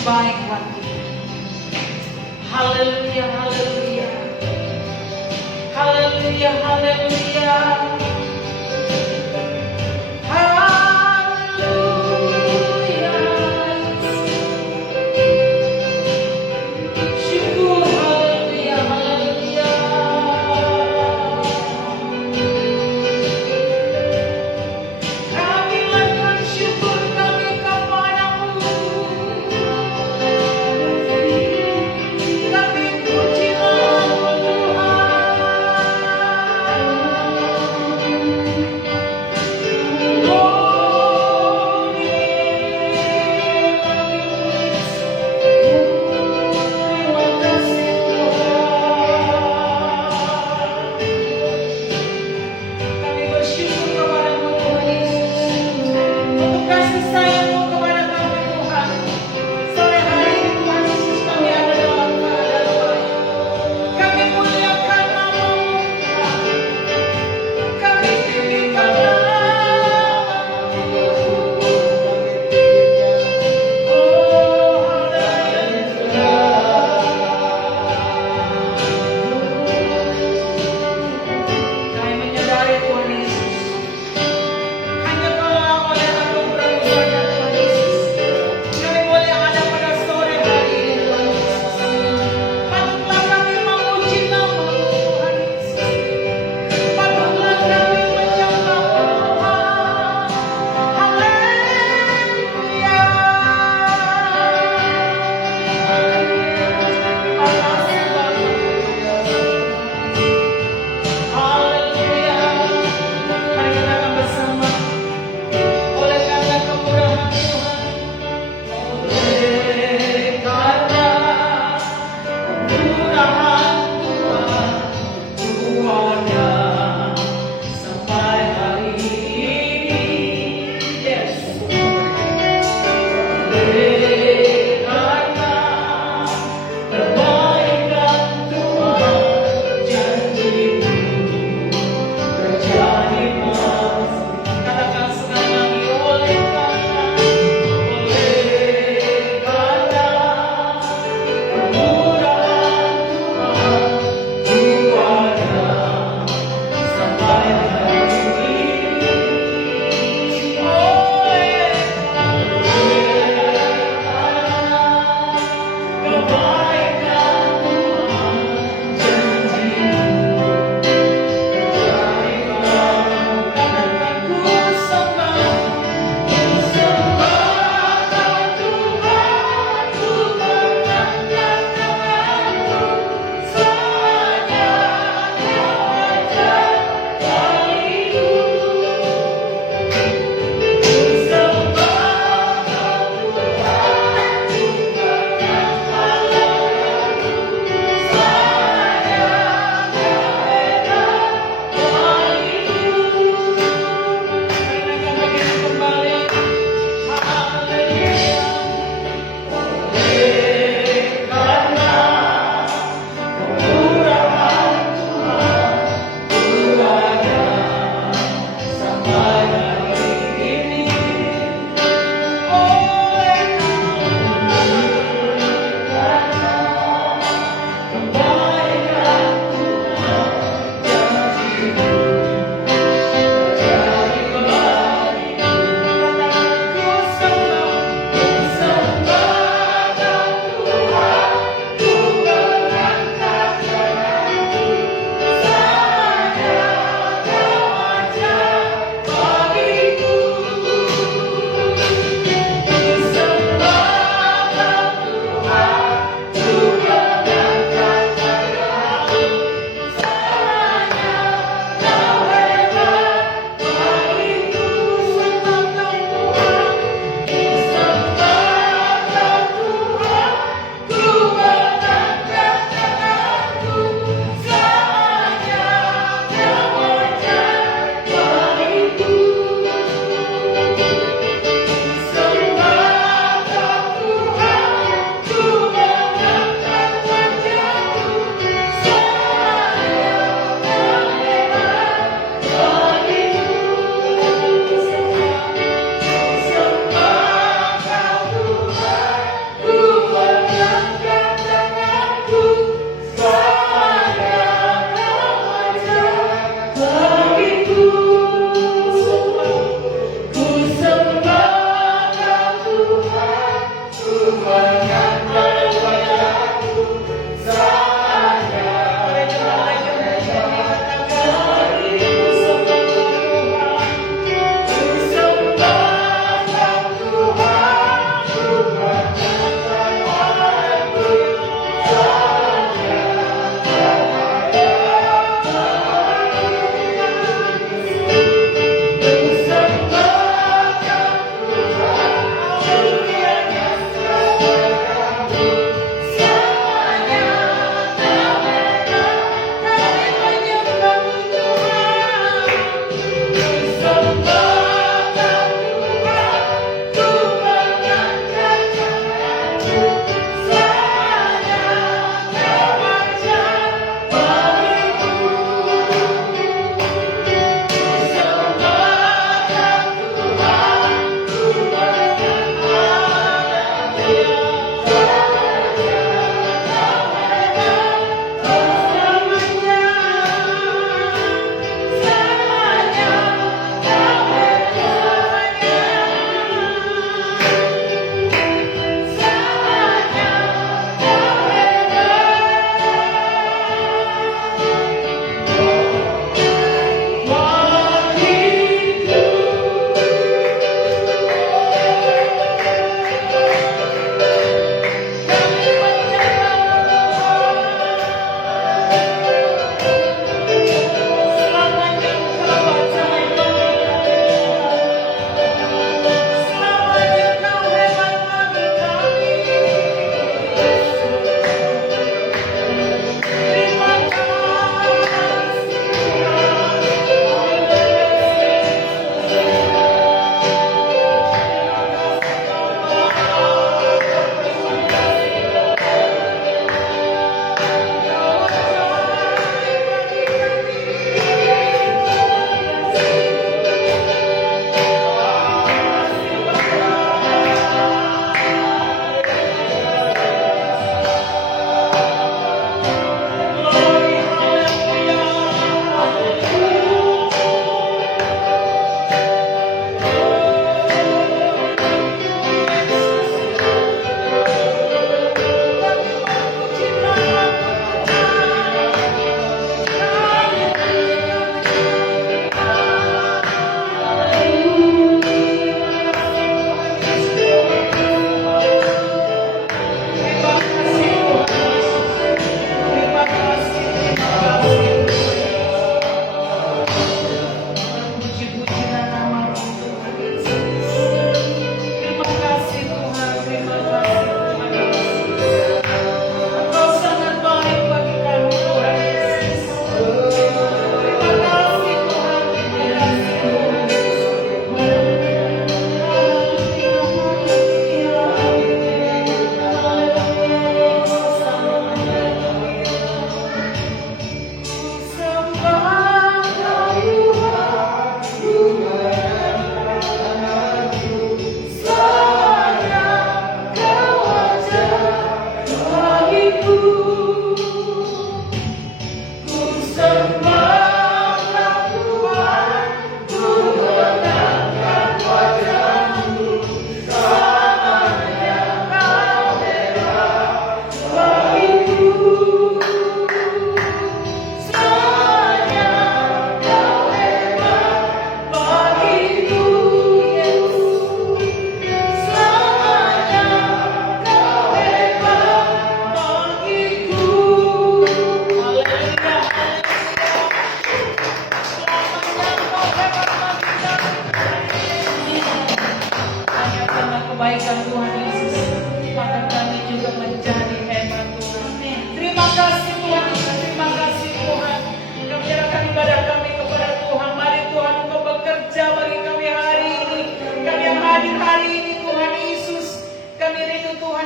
baik buat kita. Haleluya, haleluya. Haleluya, haleluya. Haleluya. Syukur, haleluya, haleluya. Kami akan syukur kami kepadamu. Kami puji namamu Tuhan.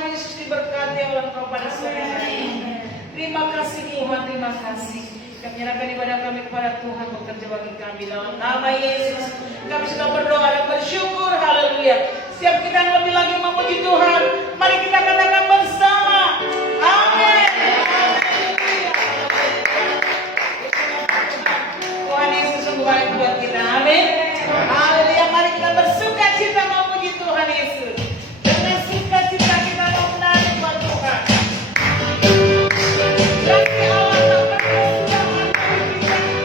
Tuhan Yesus diberkati oleh Engkau pada sore hari ini. Terima kasih Tuhan, terima kasih. Kami menyerahkan ibadah kami kepada Tuhan, bekerja bagi kami dalam nama Yesus. Kami sudah berdoa dan bersyukur, haleluya. Setiap kita yang lebih lagi memuji Tuhan, mari kita katakan bersama, amin. Tuhan Yesus sungguh baik buat kita, amin. Haleluya, mari kita bersuka cita memuji Tuhan Yesus. Dengan sukacita kita mau menari buat Tuhan. Kasih Allah tak pernah sudah mengasihi kita.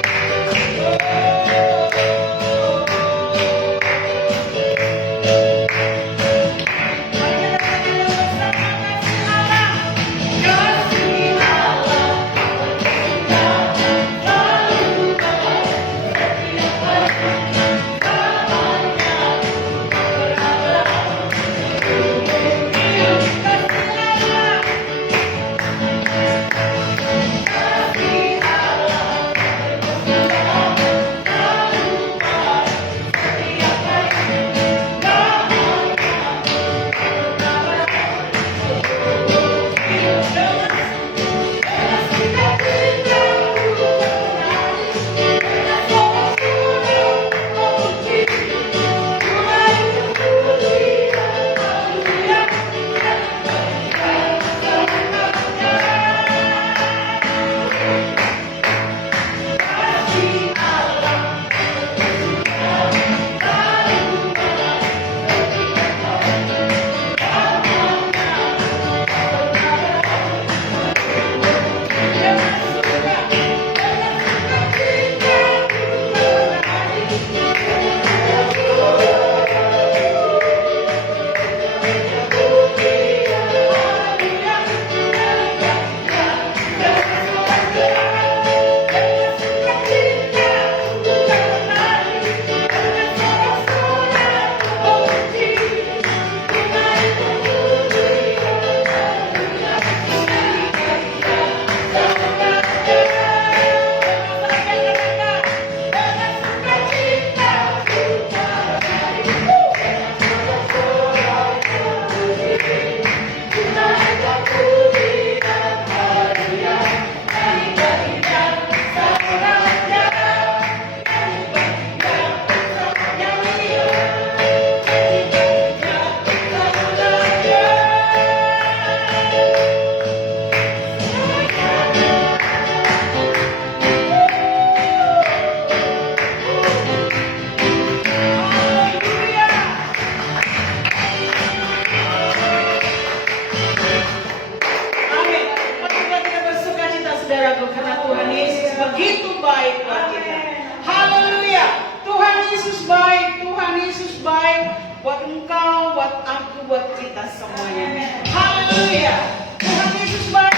Karena Tuhan Yesus begitu baik buat kita. Haleluya. Tuhan Yesus baik, Tuhan Yesus baik buat engkau, buat aku, buat kita semuanya. Haleluya. Tuhan Yesus baik.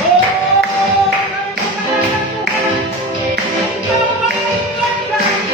Oh, kami mengatakan Tuhan, engkau baik buat kami.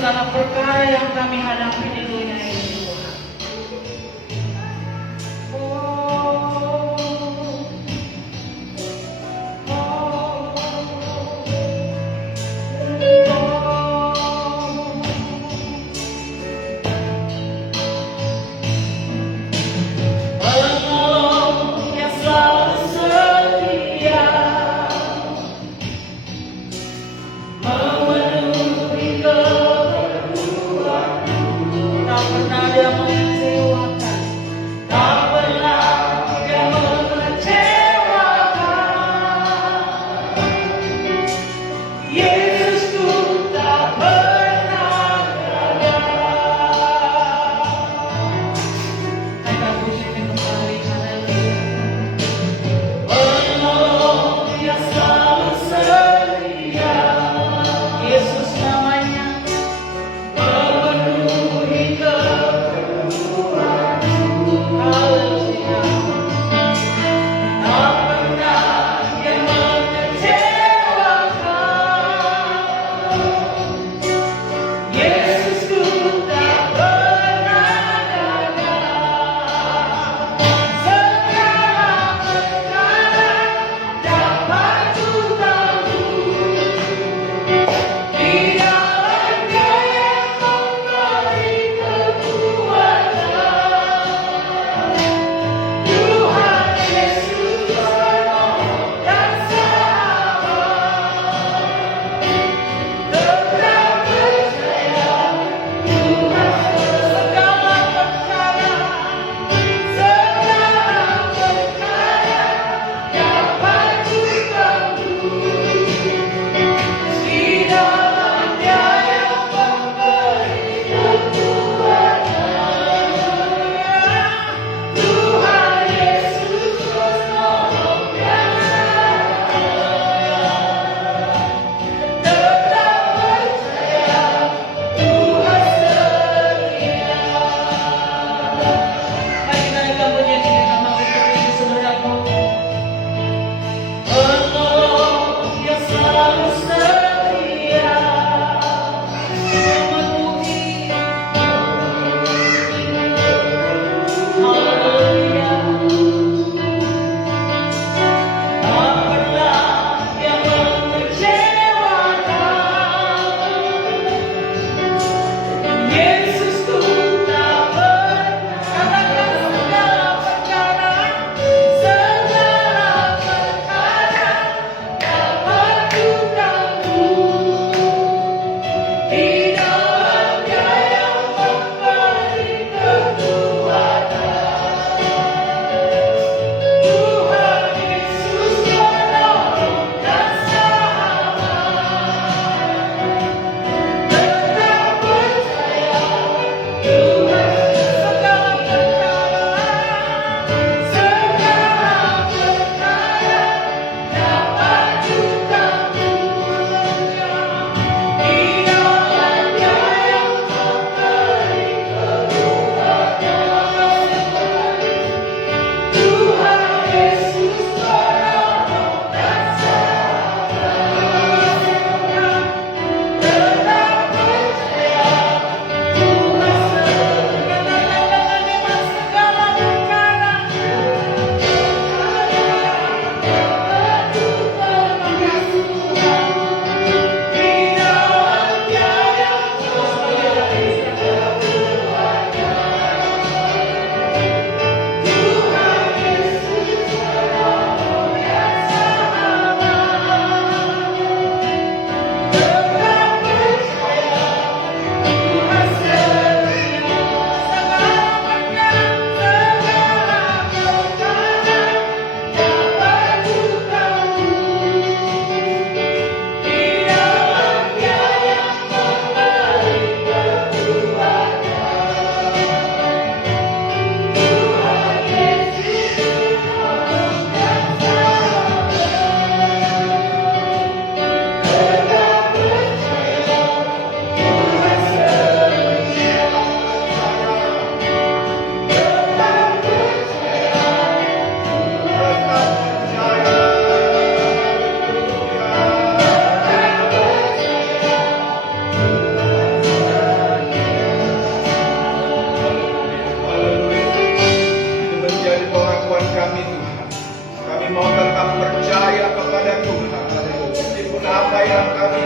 segala perkara yang kami hadapi di dunia ini, Tuhan. Oh, oh, oh, yang selalu setia memenuhi keperluanku.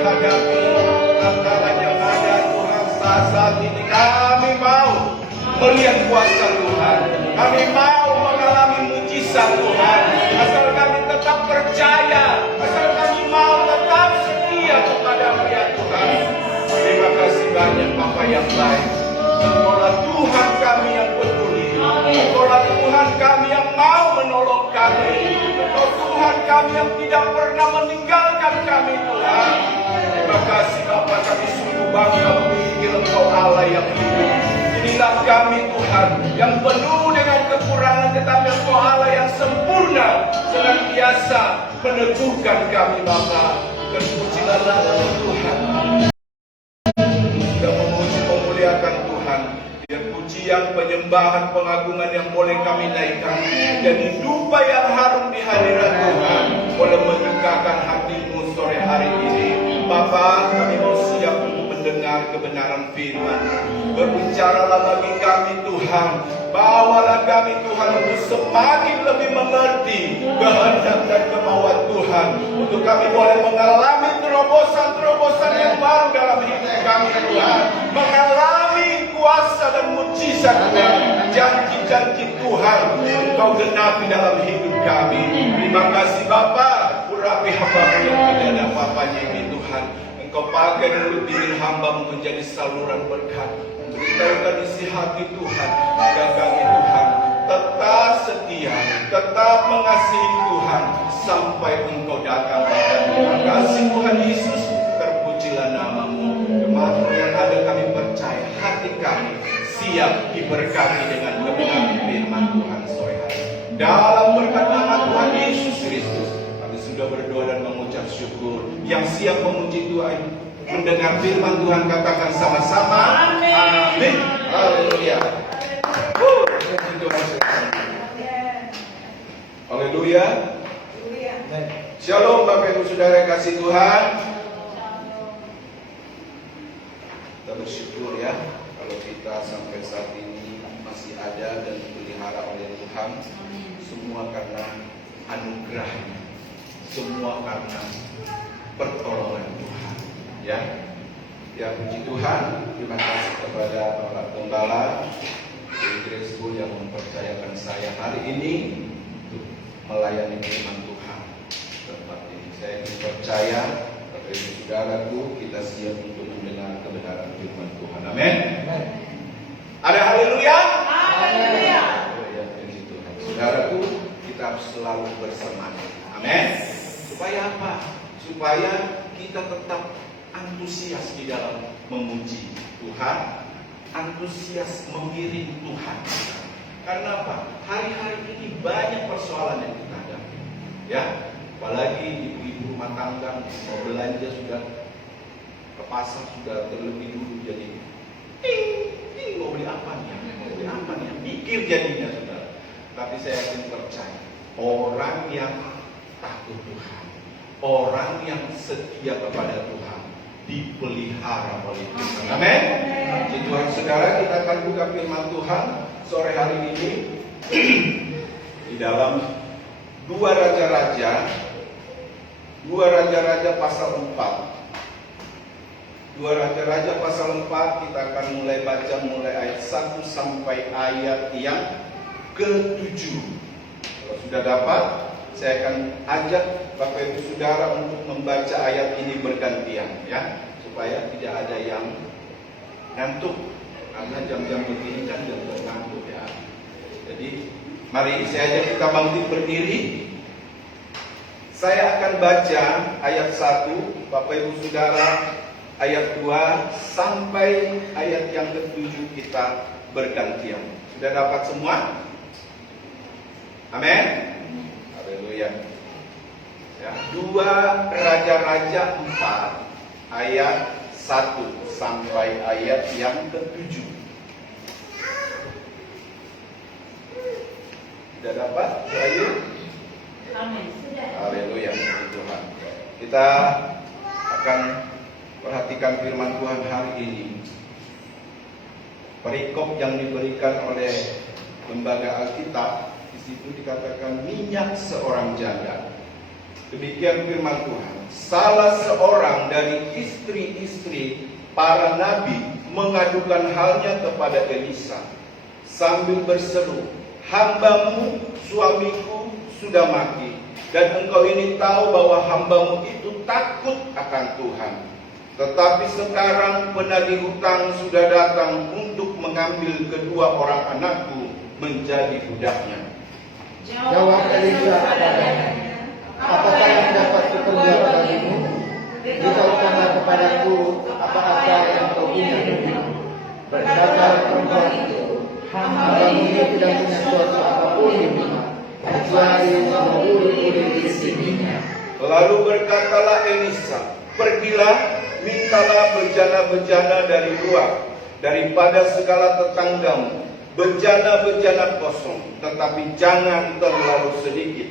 hadapi, tantangan yang ada Tuhan saat ini. Kami mau melihat kuasa Tuhan. Kami mau mengalami mujizat Tuhan. Asal kami tetap percaya, asal kami mau tetap setia kepada-Mu ya Tuhan. Terima kasih banyak Bapa yang baik. Engkaulah Tuhan kami yang peduli. Engkaulah Tuhan kami yang mau menolong kami. Engkau Tuhan kami yang tidak pernah meninggalkan kami Tuhan. Terima kasih Bapa, kami sungguh bangga memiliki Engkau Allah yang hidup. Inilah kami Tuhan yang penuh dengan kekurangan, tetapi Engkau Allah yang sempurna senantiasa meneguhkan kami Bapa. Terpujilah nama Tuhan. Kita memuji memuliakan Tuhan. Biar pujian, penyembahan, pengagungan yang boleh kami naikkan jadi dupa yang harum di hadirat Tuhan, boleh menyukakan hatimu sore hari ini. Bapa, kami mau siap untuk mendengar kebenaran firman. Berbicaralah bagi kami Tuhan. Bawalah kami Tuhan untuk semakin lebih mengerti kehendak dan kemauan Tuhan. Untuk kami boleh mengalami terobosan-terobosan yang baru dalam hidup kami Tuhan. Mengalami kuasa dan mujizat Tuhan. Janji-janji Tuhan Engkau genapi dalam hidup kami. Terima kasih Bapa. Urapi hamba-Mu yang tidak ada apa-apanya ini Tuhan. Engkau pakai mulut bibir hamba menjadi saluran berkat. Memberitahukan isi hati Tuhan. Dan kami Tuhan tetap setia, tetap mengasihi Tuhan sampai Engkau datang. Terima kasih Tuhan Yesus. Terpujilah nama-Mu. Jemaat yang ada kami percaya hati kami siap diberkati dengan kebenaran firman Tuhan sore hari. Dalam berkat nama Tuhan Yesus Kristus, kami sudah berdoa dan mengucap syukur. Yang siap memuji Tuhan, mendengar firman Tuhan, katakan sama-sama. Amin. Haleluya. Haleluya. Shalom Bapak Ibu Saudara kasih Tuhan. Kita bersyukur ya kalau kita sampai saat ini masih ada dan dipelihara oleh Tuhan. Semua karena anugerah-Nya, semua karena pertolongan Tuhan. Ya, ya puji Tuhan. Terima kasih kepada Bapak Gembala Gresbo yang mempercayakan saya hari ini untuk melayani firman Tuhan tempat ini. Saya percaya Bapak Ibu Saudaraku, kita siap untuk mendengar kebenaran firman Tuhan. Amin. Ada haleluya. Haleluya. Puji Tuhan. Saudaraku, kita harus selalu bersemangat. Amin. Supaya apa? Supaya kita tetap antusias di dalam memuji Tuhan, antusias mengiring Tuhan. Karena apa? Hari-hari ini banyak persoalan yang kita hadapi. Ya, apalagi ibu-ibu rumah tangga mau belanja sudah ke pasar sudah terlebih dulu jadi mau beli apa nih? Mau beli apa nih? Pikir jadinya saudara. Tapi saya yakin percaya orang yang takut Tuhan, orang yang setia kepada Tuhan dipelihara oleh Tuhan. Amin. Puji Tuhan saudara, kita akan buka firman Tuhan sore hari ini di dalam 2 Raja-Raja pasal 4. 2 Raja-Raja pasal 4 kita akan mulai baca mulai ayat 1 sampai ayat yang ke-7. Kalau sudah dapat, saya akan ajak Bapak Ibu Saudara untuk membaca ayat ini bergantian ya, supaya tidak ada yang ngantuk. Karena jam-jam begini kan jam ngantuk ya. Jadi mari saya ajak kita bangkit berdiri. Saya akan baca ayat 1, Bapak Ibu Saudara ayat 2 sampai ayat yang ke-7 kita bergantian. Sudah dapat semua? Amin. Haleluya. Ya, 2 Raja-Raja 4 ayat 1 sampai ayat yang ke-7. Sudah dapat? Ayo. Amin. Haleluya. Tuhan. Kita akan perhatikan firman Tuhan hari ini. Perikop yang diberikan oleh Lembaga Alkitab, di situ dikatakan minyak seorang janda. Demikian firman Tuhan. Salah seorang dari istri-istri para nabi mengadukan halnya kepada Elisa sambil berseru, "Hambamu, suamiku sudah mati, dan engkau ini tahu bahwa hambamu itu takut akan Tuhan. Tetapi sekarang penagih hutang sudah datang untuk mengambil kedua orang anakku menjadi budaknya." Jawab Elisa kepadanya, "Apakah yang dapat kuperbuat bagimu? Beritahukanlah kepadaku apa-apa yang kau punya." Berkata perempuan itu, "Hambamu tidak punya suatu apapun di rumah, kecuali mengurut-urut di sininya." Lalu berkatalah Elisa, "Pergilah, mintalah bejana-bejana dari luar, daripada segala tetanggamu, bejana-bejana kosong, tetapi jangan terlalu sedikit."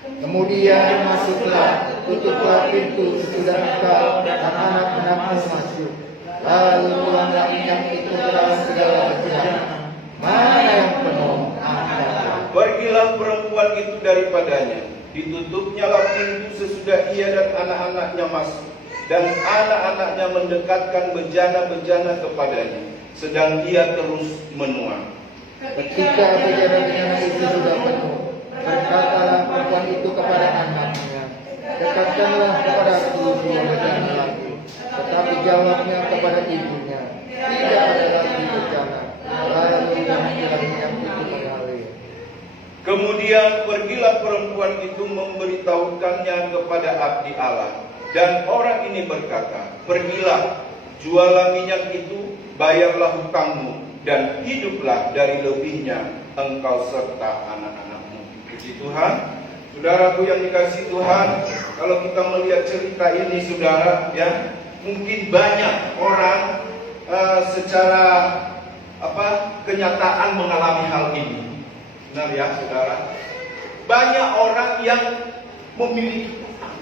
Kemudian masuklah, tutuplah pintu sesudah engkau dan anak-anakmu masuk. Lalu tuanglah minyak itu ke dalam segala bejana. Mana yang penuh, angkatlah. Pergilah perempuan itu daripadanya. Ditutupnyalah pintu sesudah ia dan anak-anaknya masuk. Dan anak-anaknya mendekatkan bejana-bejana kepadanya, sedang ia terus menua. Ketika bejana-bejana itu sudah penuh, berkatalah perempuan itu kepada anaknya, "Dekatkanlah kepadaku dua bejana lagi." Tetapi jawabnya kepada ibunya, "Tidak ada lagi bejana." Lalu diambillah minyak itu mengalir. Kemudian pergilah perempuan itu memberitahukannya kepada abdi Allah. Dan orang ini berkata, "Pergilah, jualah minyak itu, bayarlah hutangmu, dan hiduplah dari lebihnya engkau serta anak-anakmu." Puji Tuhan. Saudaraku yang dikasihi Tuhan, kalau kita melihat cerita ini, saudara, ya, mungkin banyak orang secara kenyataan mengalami hal ini. Benar ya, saudara? Banyak orang yang memiliki utang.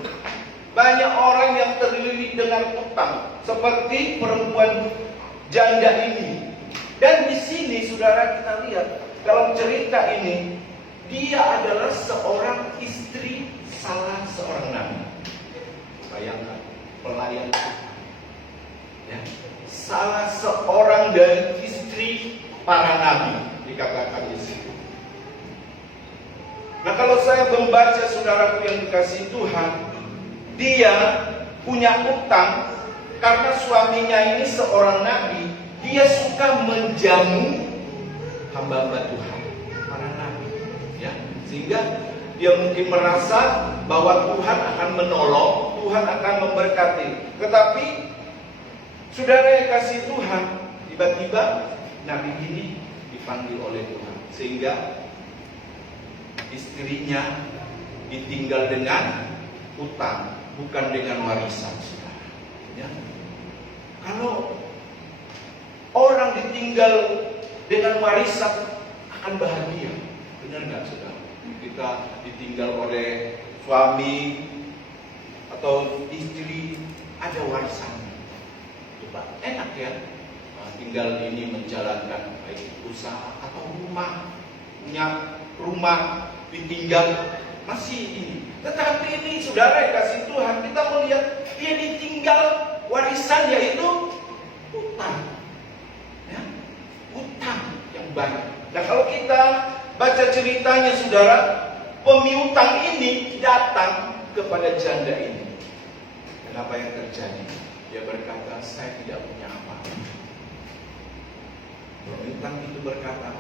Banyak orang yang terlilit dengan utang, seperti perempuan janda ini. Dan di sini, saudara, kita lihat dalam cerita ini, dia adalah seorang istri salah seorang nabi. Bayangkan, pelayan Tuhan. Ya. Salah seorang dari istri para nabi, dikatakan di situ. Nah, kalau saya membaca, saudaraku yang dikasihi Tuhan, dia punya utang karena suaminya ini seorang nabi. Dia suka menjamu hamba-hamba Tuhan, para nabi, ya. Sehingga dia mungkin merasa bahwa Tuhan akan menolong, Tuhan akan memberkati. Tetapi saudara yang kasih Tuhan, tiba-tiba nabi ini dipanggil oleh Tuhan, sehingga istrinya ditinggal dengan utang, bukan dengan warisan, saudara. Ya. Kalau orang ditinggal dengan warisan akan bahagia, benar nggak, saudara? Kita ditinggal oleh suami atau istri, ada warisan, itu Pak, enak ya. Nah, tinggal ini menjalankan baik usaha atau rumah, punya rumah ditinggal masih ini. Tetapi ini, saudara yang kasih Tuhan, kita melihat dia ditinggal warisan, yaitu utang. Ya, utang yang banyak. Nah, kalau kita baca ceritanya, saudara, pemiutang ini datang kepada janda ini. Kenapa yang terjadi? Dia berkata, "Saya tidak punya apa-apa." Pemiutang itu berkata,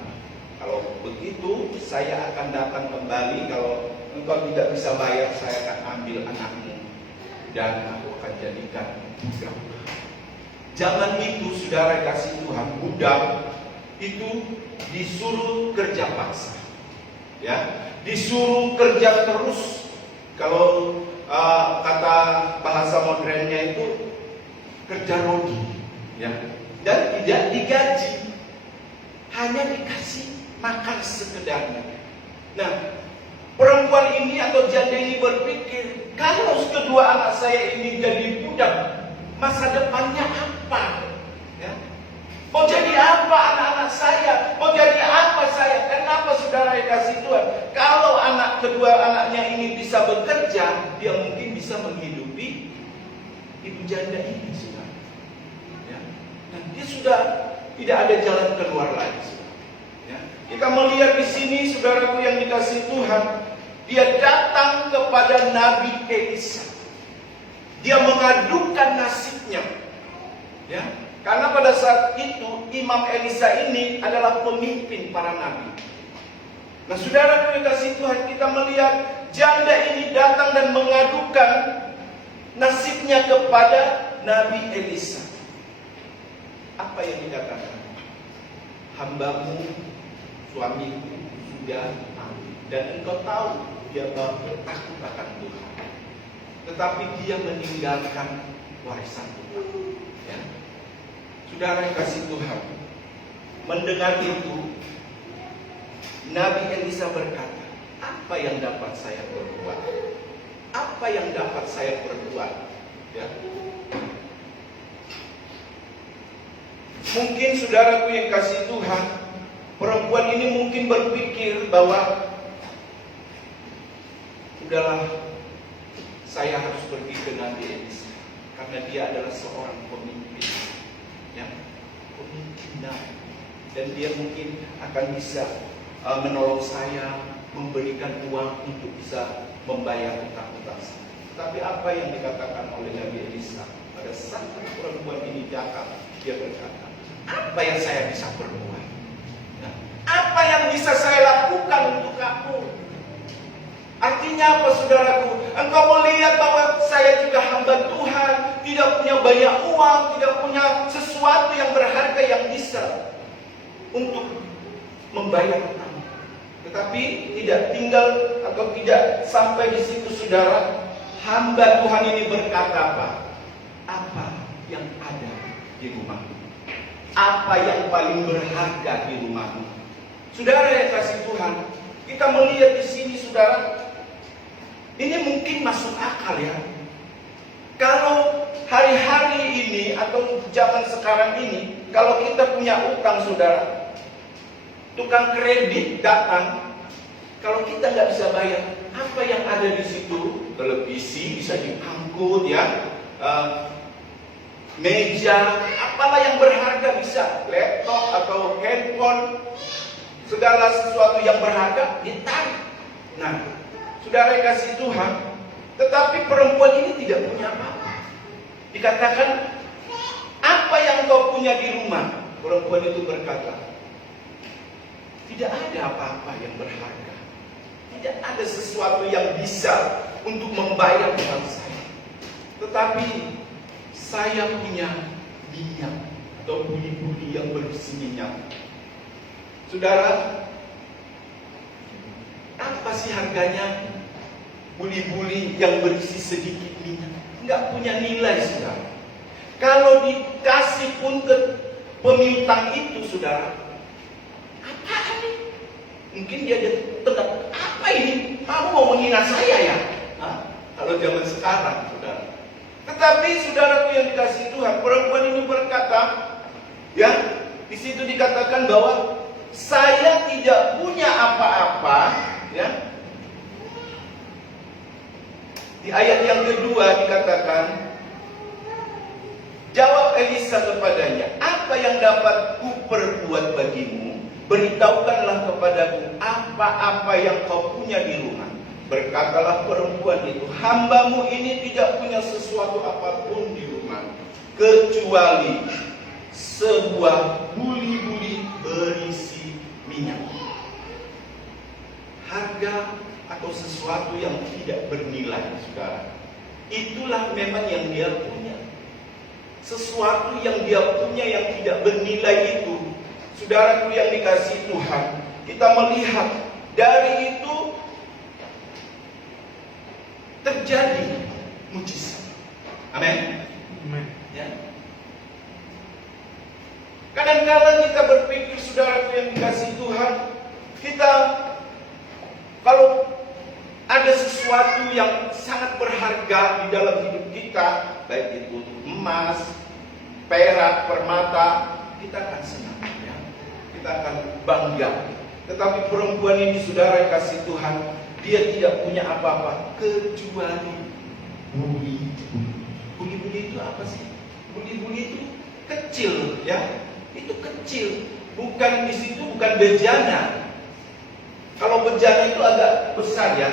"Kalau begitu, saya akan datang kembali. Kalau engkau tidak bisa bayar, saya akan ambil anakmu dan aku akan jadikan budak." Zaman itu, saudara kasih Tuhan, budak itu disuruh kerja paksa, ya, disuruh kerja terus. Kalau kata bahasa modernnya itu kerja rodi, ya, dan tidak digaji, hanya dikasih makan sekedarnya. Nah, perempuan ini atau janda ini berpikir, kalau kedua anak saya ini jadi budak, masa depannya apa? Ya. Mau jadi apa anak-anak saya? Mau jadi apa saya? Kenapa, saudara yang kasih Tuhan? Kalau kedua anaknya ini bisa bekerja, dia mungkin bisa menghidupi ibu janda ini, saudara. Ya. Dan dia sudah tidak ada jalan keluar lagi, saudara. Ya. Kita melihat di sini, saudaraku yang dikasihi Tuhan, dia datang kepada Nabi Elisa. Dia mengadukan nasibnya. Ya. Karena pada saat itu Imam Elisa ini adalah pemimpin para nabi. Nah, saudara yang dikasihi Tuhan, kita melihat janda ini datang dan mengadukan nasibnya kepada Nabi Elisa. Apa yang dikatakan? Hambamu, suamiku sudah mati, dan engkau tahu dia bertakut akan Tuhan, tetapi dia meninggalkan warisan Tuhan. Ya. Saudara yang kasih Tuhan, mendengar itu, Nabi Elisa berkata, apa yang dapat saya perbuat? Apa yang dapat saya perbuat? Ya. Mungkin saudaraku yang kasih Tuhan, perempuan ini mungkin berpikir bahwa udahlah, saya harus pergi ke Nabi Elisa karena dia adalah seorang pemimpin, ya, pemimpin Nabi, dan dia mungkin akan bisa menolong saya, memberikan uang untuk bisa membayar utang-utang saya. Tapi apa yang dikatakan oleh Nabi Elisa pada saat perempuan ini datang, dia berkata, apa yang saya bisa perbuat? Nah, apa yang bisa saya lakukan untuk kamu? Artinya apa, saudaraku? Engkau melihat bahwa saya juga hamba Tuhan, tidak punya banyak uang, tidak punya sesuatu yang berharga yang bisa untuk membayar utang. Tetapi tidak tinggal atau tidak sampai di situ, saudara. Hamba Tuhan ini berkata apa? Apa yang ada di rumahmu? Apa yang paling berharga di rumahmu? Saudara yang kasih Tuhan, kita melihat di sini, saudara, ini mungkin masuk akal, ya. Kalau hari-hari ini atau zaman sekarang ini, kalau kita punya utang, saudara, tukang kredit datang, kalau kita nggak bisa bayar, apa yang ada di situ? Televisi bisa diangkut, ya, meja, apalah yang berharga bisa, laptop atau handphone, segala sesuatu yang berharga ditarik. Nah, saudara yang kasih Tuhan, tetapi perempuan ini tidak punya apa-apa. Dikatakan, apa yang kau punya di rumah? Perempuan itu berkata, tidak ada apa-apa yang berharga. Tidak ada sesuatu yang bisa untuk membayar utang saya. Tetapi saya punya minyak atau buli-buli yang berisi minyak. Saudara, apa sih harganya buli-buli yang berisi sedikit minyak? Enggak punya nilai, saudara. Kalau dikasih pun ke pemiutang itu, saudara, apaan nih? Mungkin dia tetap, apa ini? Kamu mau menghina saya, ya? Hah? Kalau zaman sekarang, saudara. Tetapi saudaraku yang dikasihi Tuhan, perempuan ini berkata, ya, di situ dikatakan bahwa saya tidak punya apa-apa, ya. Di ayat yang kedua dikatakan, jawab Elisa kepadanya, apa yang dapat ku perbuat bagimu? Beritahukanlah kepadaku apa-apa yang kau punya di rumah. Berkatalah perempuan itu, hambamu ini tidak punya sesuatu apapun di rumah, kecuali sebuah buli-buli berisi minyak. Harga atau sesuatu yang tidak bernilai, saudara. Itulah memang yang dia punya. Sesuatu yang dia punya yang tidak bernilai itu, saudaraku yang dikasihi Tuhan, kita melihat dari itu terjadi mujizat. Amin. Ya. Kadang-kadang kita berpikir, saudaraku yang dikasihi Tuhan, kita kalau ada sesuatu yang sangat berharga di dalam hidup kita, baik itu emas, perak, permata, kita akan senang, ya. Kita akan bangga. Tetapi perempuan ini, saudara yang kasih Tuhan, dia tidak punya apa-apa kecuali buli. Buli-buli itu apa sih? Buli-buli itu kecil, ya. Itu kecil. Bukan di situ, bukan bejana. Kalau bejana itu agak besar, ya.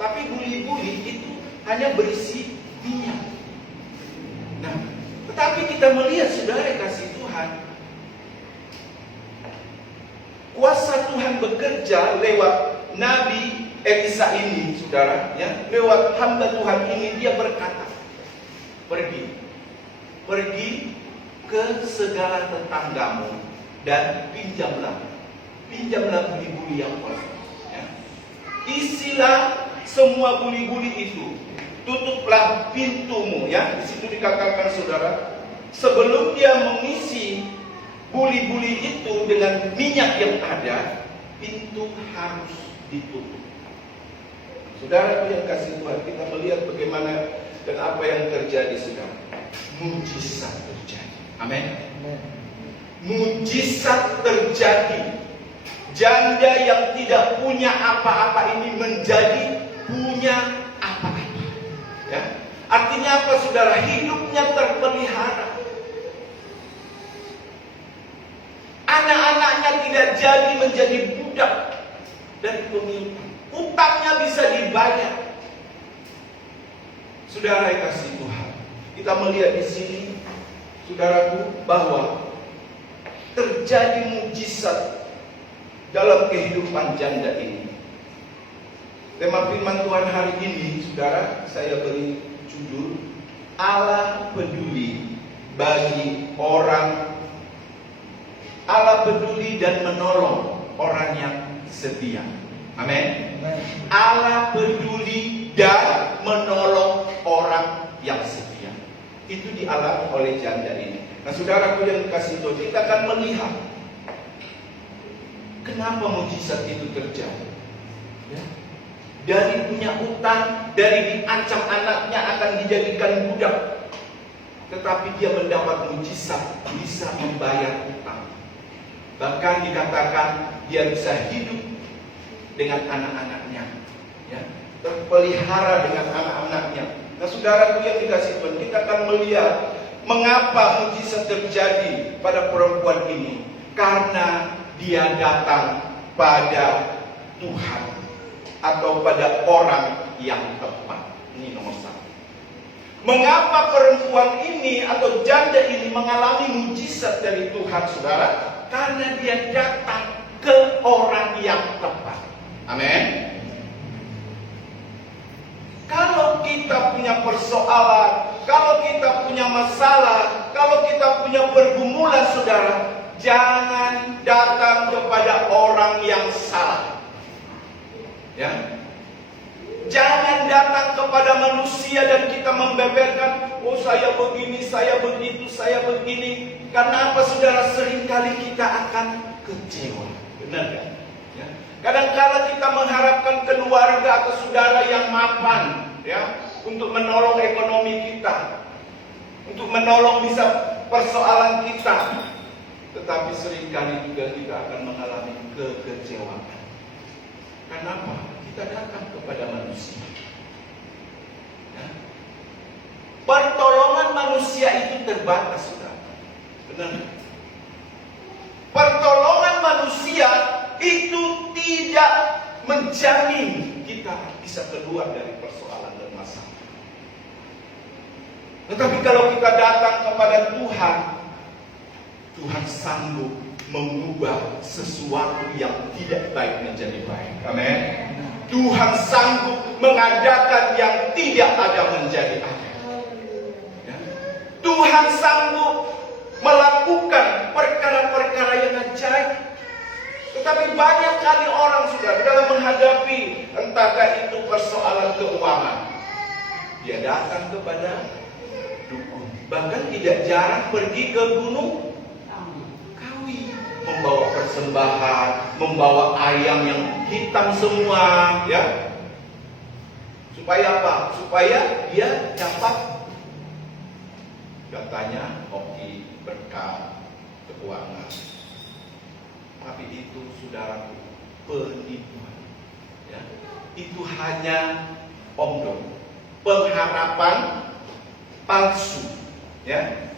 Tapi buli-buli itu hanya berisi minyak. Nah, tetapi kita melihat, saudara kasih Tuhan, kuasa Tuhan bekerja lewat Nabi Elisa ini, saudara, ya, lewat hamba Tuhan ini. Dia berkata, pergi ke segala tetanggamu dan pinjamlah buli-buli yang kosong, ya. Isilah semua buli-buli itu, tutuplah pintumu, ya. Di situ dikatakan, saudara, sebelum dia mengisi buli-buli itu dengan minyak yang ada, pintu harus ditutup. Saudara yang kasih Tuhan, kita melihat bagaimana dan apa yang terjadi, saudara. Mujizat terjadi. Amin. Mujizat terjadi. Janda yang tidak punya apa-apa ini menjadi punya apa-apa. Ya. Artinya apa, saudara? Hidupnya terpelihara. Anak-anaknya tidak jadi menjadi budak dari pemilik. Utangnya bisa dibayar. Saudara yang kasih Tuhan, kita melihat di sini, saudaraku, bahwa terjadi mujizat dalam kehidupan janda ini. Tema firman Tuhan hari ini, saudara, saya beri judul Allah peduli bagi orang, Allah peduli dan menolong orang yang setia. Amin. Allah peduli dan menolong orang yang setia. Itu dialami oleh janda ini. Nah, saudaraku yang dikasih Tuhan, kita akan melihat kenapa mujizat itu terjadi. Ya. Dari punya utang, dari diancam anaknya akan dijadikan budak, tetapi dia mendapat mujizat, bisa membayar utang. Bahkan dikatakan dia bisa hidup dengan anak-anaknya, ya, terpelihara dengan anak-anaknya. Nah, saudaraku yang dikasih Tuhan, kita akan melihat mengapa mujizat terjadi pada perempuan ini. Karena dia datang pada Tuhan atau pada orang yang tepat. Ini nomor satu. Mengapa perempuan ini atau janda ini mengalami mujizat dari Tuhan, saudara? Karena dia datang ke orang yang tepat. Amin. Kalau kita punya persoalan, kalau kita punya masalah, kalau kita punya pergumulan, saudara, jangan datang kepada orang yang salah. Ya. Jangan datang kepada manusia dan kita membeberkan, oh saya begini, saya begitu, saya begini. Karena apa, saudara? Seringkali kita akan kecewa. Benar kan? Ya. Kadang-kala kita mengharapkan keluarga atau saudara yang mapan, ya, untuk menolong ekonomi kita, untuk menolong bisa persoalan kita. Tetapi seringkali juga kita akan mengalami kekecewaan. Kenapa? Kita datang kepada manusia. Ya. Pertolongan manusia itu terbatas, saudara. Benar? Pertolongan manusia itu tidak menjamin kita bisa keluar dari persoalan dan masalah. Tetapi kalau kita datang kepada Tuhan, Tuhan sanggup mengubah sesuatu yang tidak baik menjadi baik. Amin. Tuhan sanggup mengadakan yang tidak ada menjadi ada. Ya. Tuhan sanggup melakukan perkara-perkara yang ajaib. Tetapi banyak kali orang, saudara, dalam menghadapi entahkah itu persoalan keuangan, dia datang kepada dukun. Bahkan tidak jarang pergi ke gunung Kawi, membawa persembahan, membawa ayam yang hitam semua, ya. Supaya apa? Supaya dia dapat, katanya, hoki, berkah, keuangan. Tapi itu, saudaraku, penipuan. ya, itu hanya omdo, pengharapan palsu. Ya,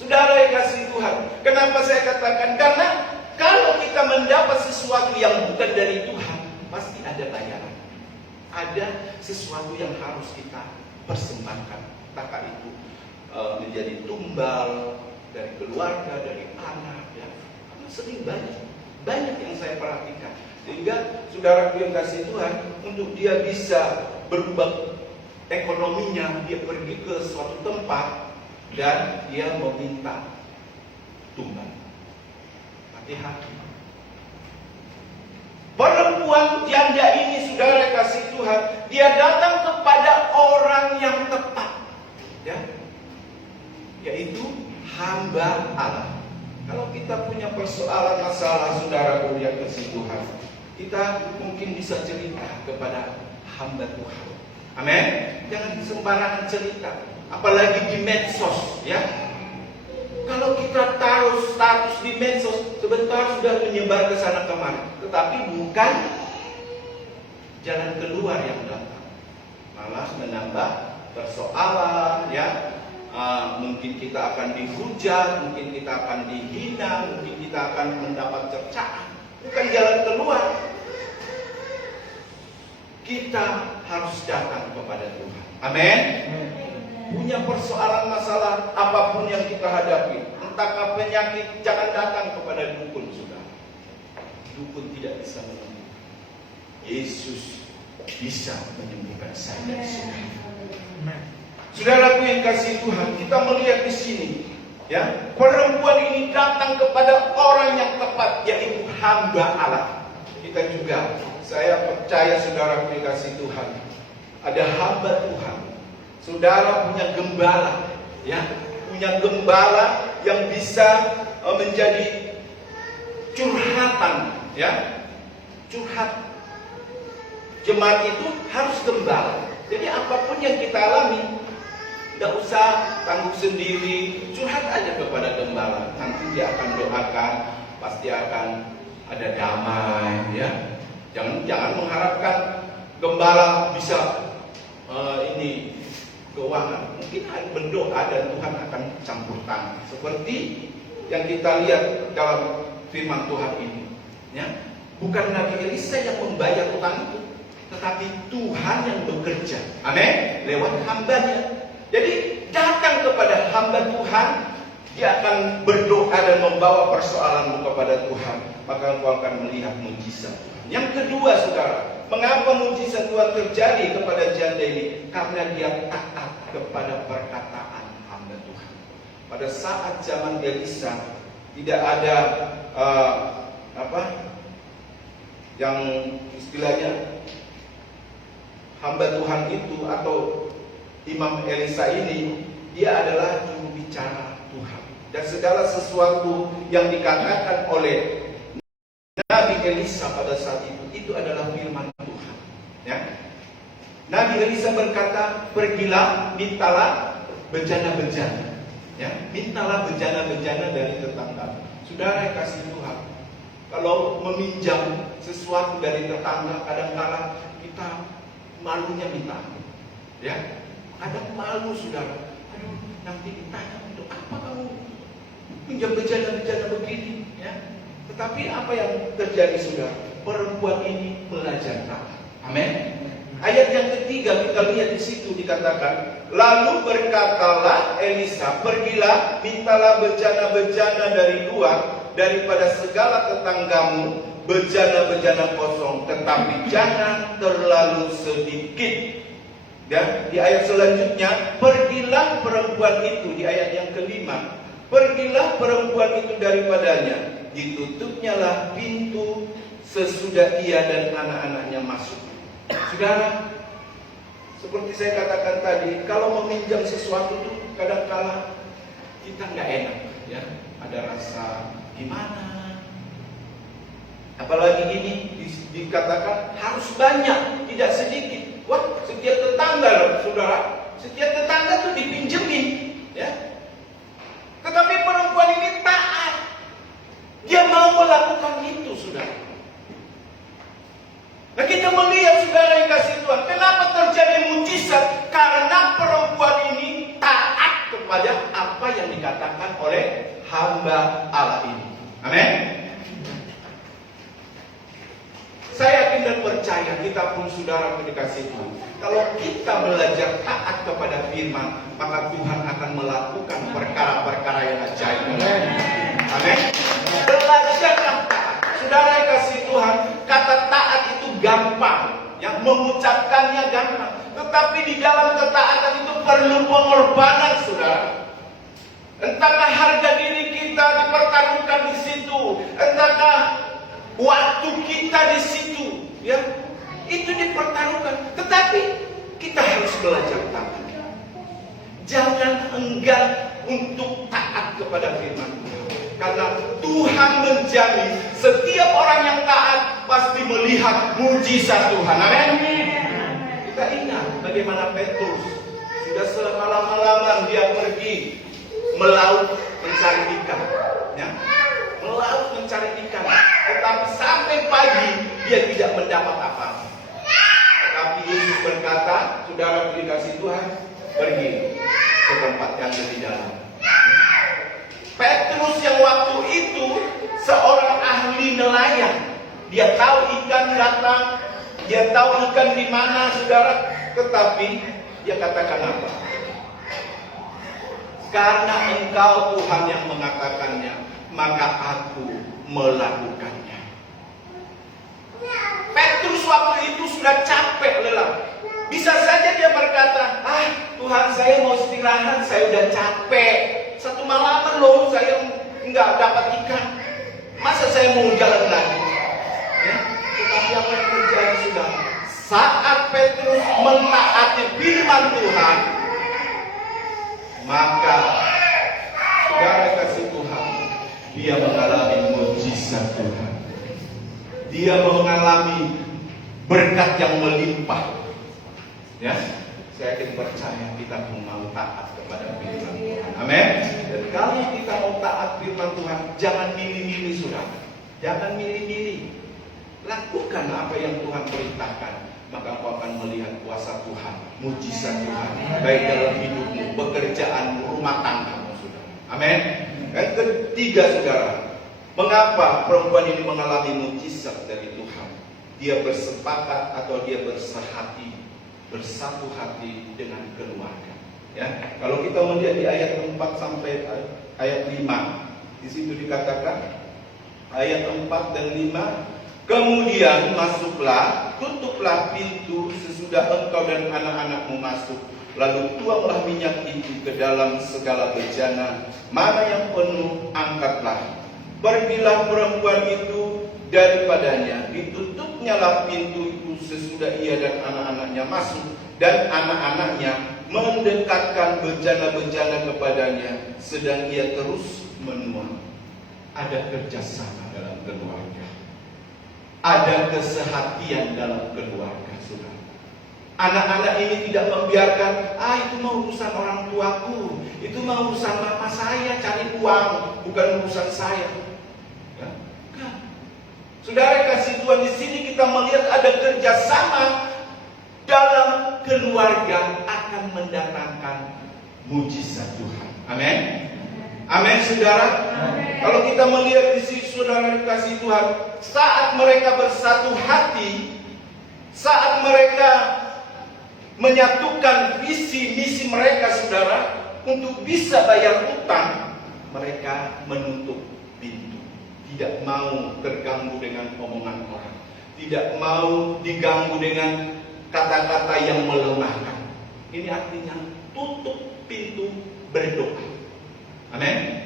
saudara yang kasih Tuhan, kenapa saya katakan? Karena kalau kita mendapat sesuatu yang bukan dari Tuhan, pasti ada bayaran. Ada sesuatu yang harus kita persembahkan. Entahkah itu menjadi tumbal dari keluarga, dari anak, ya. Karena sering banyak yang saya perhatikan. Sehingga saudara yang kasih Tuhan, untuk dia bisa berubah ekonominya, dia pergi ke suatu tempat dan dia meminta tumbal. Hati-hati. Perempuan janda ini, saudara kasih Tuhan, dia datang kepada orang yang tepat, ya, yaitu hamba Allah. Kalau kita punya persoalan masalah, saudara yang kasih Tuhan, kita mungkin bisa cerita kepada hamba Tuhan. Amin. Jangan sembarangan cerita, apalagi di medsos, ya. Kalau kita taruh status di medsos, sebentar sudah menyebar ke sana kemari, tetapi bukan jalan keluar yang datang, malah menambah persoalan, ya. Mungkin kita akan dihujat, mungkin kita akan dihina, mungkin kita akan mendapat cercaan. Bukan jalan keluar. Kita harus datang kepada Tuhan. Amin. Punya persoalan masalah apapun yang kita hadapi, entah penyakit, jangan datang kepada dukun, saudara. Dukun tidak bisa menyembuhkan. Yesus bisa menyembuhkan saya, saudara. Saudaraku yang kasih Tuhan, kita melihat di sini, ya, perempuan ini datang kepada orang yang tepat, yaitu hamba Allah. Kita juga, saya percaya saudara yang kasih Tuhan, ada hamba Tuhan. Saudara punya gembala, ya, punya gembala yang bisa menjadi curhatan, ya, curhat. Jemaat itu harus gembala. Jadi apapun yang kita alami, tidak usah tanggung sendiri, curhat aja kepada gembala. Nanti dia akan doakan, pasti akan ada damai, ya. Jangan mengharapkan gembala bisa ini keuangan. Mungkin berdoa dan Tuhan akan campur tangan. Seperti yang kita lihat dalam firman Tuhan ini, ya. Bukan Nabi Elisa yang membayar utang itu, tetapi Tuhan yang bekerja. Amin. Lewat hambanya. Jadi datang kepada hamba Tuhan, dia akan berdoa dan membawa persoalanmu kepada Tuhan, maka engkau akan melihat mujizat Tuhan. Yang kedua, saudara, mengapa mujizat Tuhan terjadi kepada janda ini? Karena dia taat kepada perkataan hamba Tuhan. Pada saat zaman Elisa tidak ada yang istilahnya hamba Tuhan itu atau Imam Elisa ini, dia adalah juru bicara Tuhan. Dan segala sesuatu yang dikatakan oleh Nabi Elisa pada saat itu adalah firman Tuhan. Ya. Nabi Elisa berkata, pergilah, mintalah bejana-bejana. Ya, mintalah bejana-bejana dari tetangga. Saudara yang kasih Tuhan, kalau meminjam sesuatu dari tetangga, kadang-kadang kita malunya minta. Ya. Ada malu, saudara. Aduh, nanti ditanya untuk apa kamu pinjam bejana-bejana begini, ya. Tetapi apa yang terjadi, saudara? Perempuan ini belajar taat. Amin. Ayat yang ketiga kita lihat di situ dikatakan, lalu berkatalah Elisa, pergilah, mintalah bejana-bejana dari luar daripada segala tetanggamu, bejana-bejana kosong, tetapi jangan terlalu sedikit. Dan di ayat selanjutnya, pergilah perempuan itu, di ayat yang kelima, pergilah perempuan itu daripadanya, ditutupnya lah pintu sesudah ia dan anak-anaknya masuk. Saudara, seperti saya katakan tadi, kalau meminjam sesuatu itu kadang-kala kita nggak enak, ya, ada rasa gimana. Apalagi ini dikatakan harus banyak, tidak sedikit. Wah, setiap tetangga loh, saudara, setiap tetangga tuh dipinjemin, ya. Tetapi perempuan ini taat, dia mau melakukan itu, saudara. Nah, kita melihat kita pun saudara dikasih Tuhan, kalau kita belajar taat kepada firman, maka Tuhan akan melakukan perkara-perkara yang ajaib. Amin. Belajarlah taat. Saudara yang kasih Tuhan, kata taat itu gampang, yang mengucapkannya gampang, tetapi di dalam ketaatan itu perlu pengorbanan, saudara. Entahkah harga diri kita dipertaruhkan di situ, entahkah waktu kita di situ, ya, itu dipertaruhkan. Tetapi kita harus belajar taat. Jangan enggan untuk taat kepada firman Tuhan, karena Tuhan menjamin setiap orang yang taat pasti melihat mujizat Tuhan. Amin. Kita ingat bagaimana Petrus sudah selama-lama dia pergi melaut mencari ikan, ya, melaut mencari ikan, tetapi sampai pagi dia tidak mendapat apa-apa. Tetapi Yesus berkata, saudara dikasih Tuhan, pergi ke tempat yang lebih dalam. Petrus yang waktu itu seorang ahli nelayan, dia tahu ikan datang, dia tahu ikan di mana, saudara, tetapi dia katakan apa? Karena Engkau Tuhan yang mengatakannya, maka aku melakukannya. Petrus waktu itu sudah capek, lelah. Bisa saja dia berkata, Tuhan, saya mau istirahat, saya udah capek. Satu malam loh saya nggak dapat ikan. Masa saya mau jalan lagi? Ya? Tetapi apa yang terjadi, sudah? Saat Petrus mentaati firman Tuhan, maka saudara kasih Tuhan, dia mengalami mujizat Tuhan. Dia mengalami berkat yang melimpah. Ya, saya yakin percaya kita pun mau taat kepada firman Tuhan. Amin. Dan kalau kita mau taat firman Tuhan, jangan milih-milih, saudara. Jangan milih-milih. Lakukan apa yang Tuhan perintahkan, maka kau akan melihat kuasa Tuhan, mujizat Tuhan, baik dalam hidupmu, pekerjaanmu, rumah tanggamu, saudara. Amin. Yang ketiga, saudara, mengapa perempuan ini mengalami mujizat dari Tuhan? Dia bersepakat atau dia bersatu hati dengan keluarga. Ya, kalau kita melihat di ayat 4 sampai ayat 5, di situ dikatakan ayat 4 dan 5. Kemudian masuklah, tutuplah pintu sesudah engkau dan anak-anakmu masuk. Lalu tuanglah minyak itu ke dalam segala bejana, mana yang penuh, angkatlah. Pergilah perempuan itu daripadanya, ditutupnyalah pintu itu sesudah ia dan anak-anaknya masuk. Dan anak-anaknya mendekatkan bejana-bejana kepadanya, sedang ia terus menuang. Ada kerjasama dalam keluarga. Ada kesehatian dalam keluarga, saudara. Anak-anak ini tidak membiarkan, itu mau urusan orang tuaku, itu mau urusan mama saya, cari uang, bukan urusan saya. Ya? Kan? Saudara kasih Tuhan, di sini kita melihat ada kerjasama dalam keluarga akan mendatangkan mujizat Tuhan. Amin. Amin, saudara. Kalau kita melihat di sini, saudara dikasih Tuhan, saat mereka bersatu hati, saat mereka menyatukan visi misi mereka, saudara, untuk bisa bayar utang, mereka menutup pintu, tidak mau terganggu dengan omongan orang, tidak mau diganggu dengan kata-kata yang melemahkan. Ini artinya tutup pintu berdoa. Amin.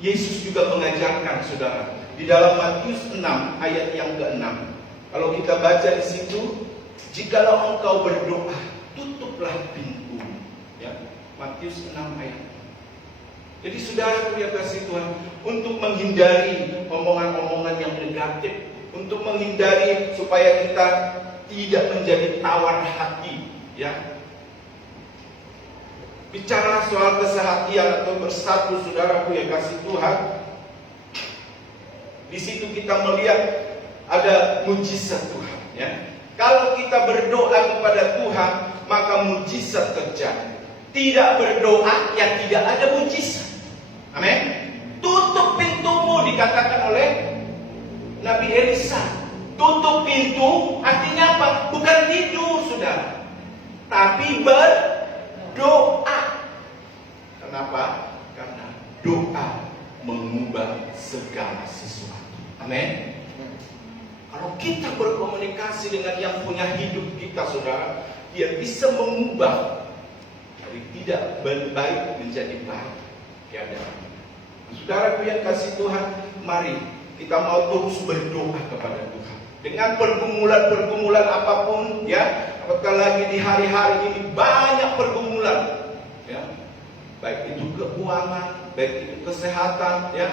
Yesus juga mengajarkan, saudara, di dalam Matius 6 ayat yang ke-6. Kalau kita baca di situ, jikalau engkau berdoa, tutuplah pintu. Ya, Matius 6 ayat. Jadi saudara yang kasih Tuhan, untuk menghindari omongan-omongan yang negatif, untuk menghindari supaya kita tidak menjadi tawar hati, ya. Bicara soal kesehatan atau bersatu, saudaraku yang kasih Tuhan, di situ kita melihat ada mujizat Tuhan. Ya, kalau kita berdoa kepada Tuhan, maka mujizat terjadi. Tidak berdoa, ya tidak ada mujizat. Amin. Tutup pintumu, dikatakan oleh Nabi Elisa. Tutup pintu artinya apa? Bukan tidur, saudara, tapi berdoa. Kenapa? Karena doa mengubah segala sesuatu. Amin. Kalau kita berkomunikasi dengan yang punya hidup kita, saudara, dia bisa mengubah dari tidak baik menjadi baik. Keadaan. Saudara yang kasih Tuhan, mari kita mau terus berdoa kepada Tuhan. Dengan pergumulan-pergumulan apapun, ya, apatah lagi di hari-hari ini banyak pergumulan, ya, baik itu keuangan, baik itu kesehatan, ya,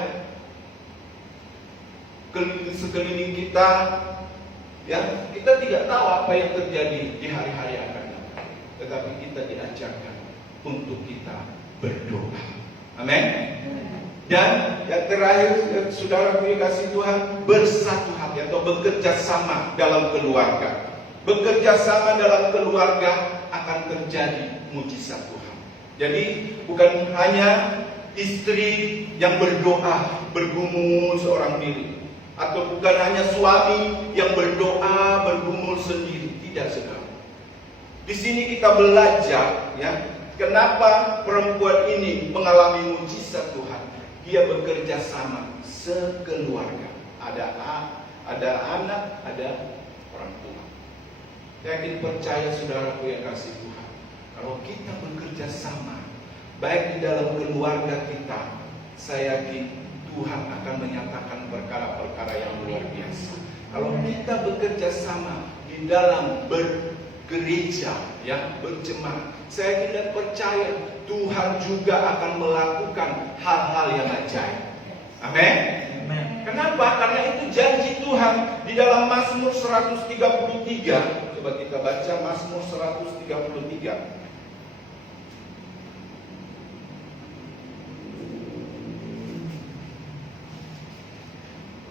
sekeliling kita, ya, kita tidak tahu apa yang terjadi di hari-hari yang akan datang, tetapi kita diajarkan untuk kita berdoa. Amin. Dan yang terakhir, saudara kasih Tuhan, bersatu hati atau bekerja sama dalam keluarga. Bekerja sama dalam keluarga akan terjadi mujizat Tuhan. Jadi bukan hanya istri yang berdoa, bergumul seorang diri, atau bukan hanya suami yang berdoa, bergumul sendiri. Tidak, saudara. Di sini kita belajar, ya, kenapa perempuan ini mengalami mujizat Tuhan. Dia bekerja sama sekeluarga. Ada anak, ada orang tua. Saya ingin percaya, saudaraku yang kasih Tuhan, kalau kita bekerja sama, baik di dalam keluarga kita, saya yakin Tuhan akan menyatakan perkara-perkara yang luar biasa. Kalau kita bekerja sama di dalam bergereja, ya, berjemaat, saya tidak percaya Tuhan juga akan melakukan hal-hal yang ajaib. Amin. Kenapa? Karena itu janji Tuhan di dalam Mazmur 133. Coba kita baca Mazmur 133.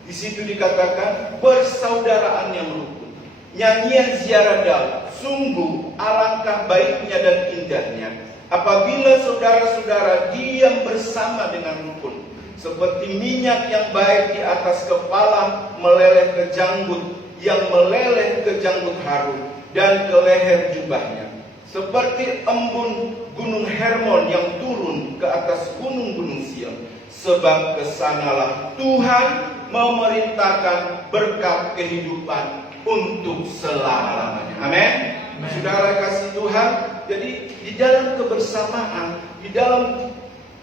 Di situ dikatakan persaudaraan yang rukun, nyanyian ziarah damai. Sungguh alangkah baiknya dan indahnya apabila saudara-saudara diam bersama dengan rukun, seperti minyak yang baik di atas kepala meleleh ke janggut, yang meleleh ke janggut Harun dan ke leher jubahnya, seperti embun gunung Hermon yang turun ke atas gunung-gunung Sion. Sebab kesanalah Tuhan memerintahkan berkat kehidupan untuk selama-lamanya. Amin. Saudara kasih Tuhan, jadi di dalam kebersamaan, di dalam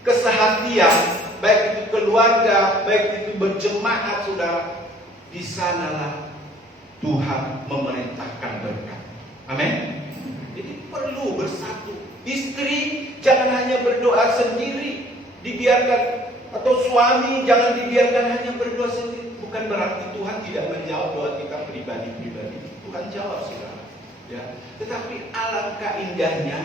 kesehatian, baik itu keluarga, baik itu berjemaat, saudara, di sanalah Tuhan memerintahkan berkat. Amin. Jadi perlu bersatu. Istri jangan hanya berdoa sendiri, dibiarkan, atau suami jangan dibiarkan hanya berdoa sendiri. Bukan berarti Tuhan tidak menjawab doa kita pribadi-pribadi. Tuhan jawab, saudara. Ya. Tetapi alangkah indahnya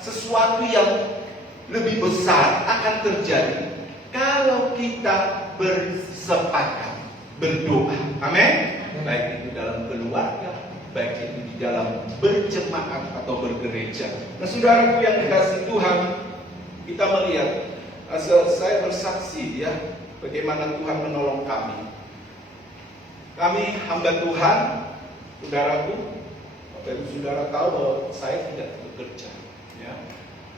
sesuatu yang lebih besar akan terjadi kalau kita bersepakat berdoa. Amin. Baik itu dalam keluarga, baik itu di dalam berjemaat atau bergereja. Nah, saudaraku yang dikasihi Tuhan, kita melihat, saya bersaksi, ya, bagaimana Tuhan menolong kami. Kami hamba Tuhan, saudaraku, dan saudara tahu bahwa saya tidak bekerja, ya.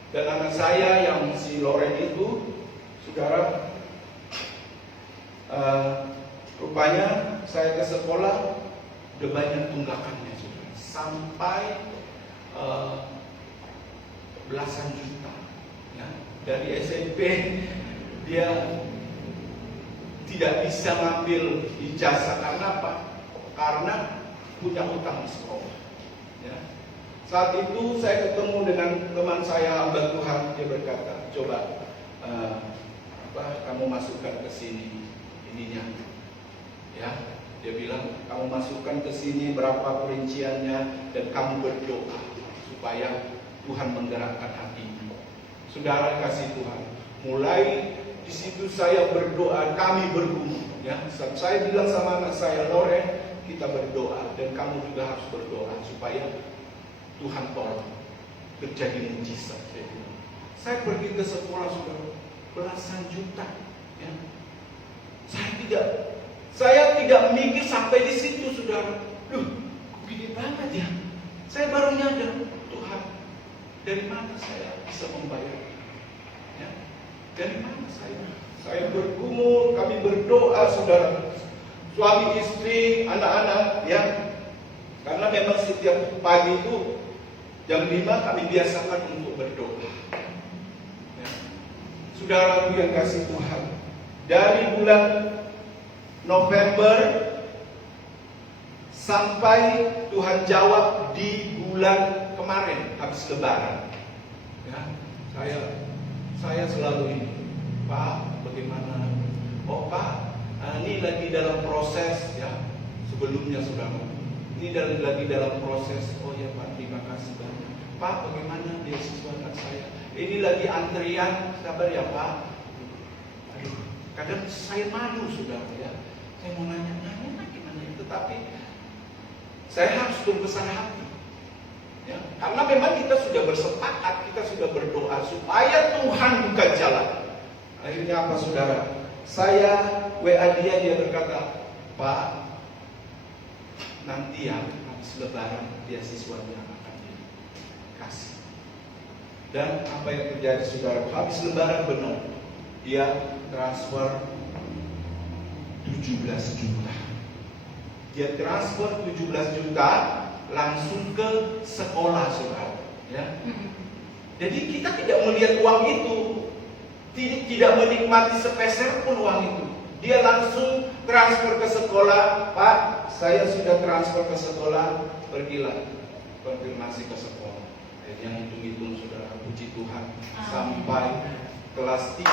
Dan anak saya yang si Loren itu, saudara, rupanya saya ke sekolah udah banyak tunggakannya, saudara, sampai belasan juta, ya. Dari SMP dia tidak bisa ngambil ijazah karena apa? Karena punya utang di sekolah. Ya. Saat itu saya ketemu dengan teman saya hamba Tuhan, dia berkata, coba kamu masukkan ke sini ininya, ya. Dia bilang kamu masukkan ke sini berapa perinciannya dan kamu berdoa supaya Tuhan menggerakkan hatimu. Saudara kasih Tuhan, mulai di situ saya berdoa, kami bergumul, ya. Saya bilang sama anak saya, Loren, kita berdoa dan kamu juga harus berdoa supaya Tuhan tolong terjadi mujizat. Saya pergi ke sekolah, sudah belasan juta, ya. Saya tidak mikir sampai di situ, saudara. Gede banget ya. Saya baru nyadar, Tuhan, dari mana saya bisa membayar? Ya, dari mana saya? Saya bergumul, kami berdoa, saudara. Suami, istri, anak-anak, ya. Karena memang setiap pagi itu jam 5 kami biasakan untuk berdoa. Ya. Saudara yang kasih Tuhan, dari bulan November sampai Tuhan jawab di bulan kemarin habis Lebaran. Ya, saya selalu ini, Pak, bagaimana? Oh Pak, ini lagi dalam proses ya. Sebelumnya saudara, ini lagi dalam proses. Oh ya Pak, terima kasih banyak. Pak, bagaimana beasiswa anak saya? Ini lagi antrian, sabar ya Pak. Aduh, kadang saya malu saudara ya. Saya mau nanya gimana itu, tapi saya harus berbesar hati. Ya, karena memang kita sudah bersepakat, kita sudah berdoa supaya Tuhan buka jalan. Akhirnya apa saudara? Saya WA dia berkata, Pak, nanti ya habis Lebaran beasiswanya akan dikasih. Dan apa yang terjadi saudara? Habis Lebaran benar, dia transfer 17 juta. Dia transfer 17 juta langsung ke sekolah saudara. Ya. Jadi kita tidak melihat uang itu, tidak menikmati sepeser pun uang itu. Dia langsung transfer ke sekolah. Pak, saya sudah transfer ke sekolah. Pergilah konfirmasi ke sekolah. Yang hitung-hitung saudara, puji Tuhan, sampai kelas 3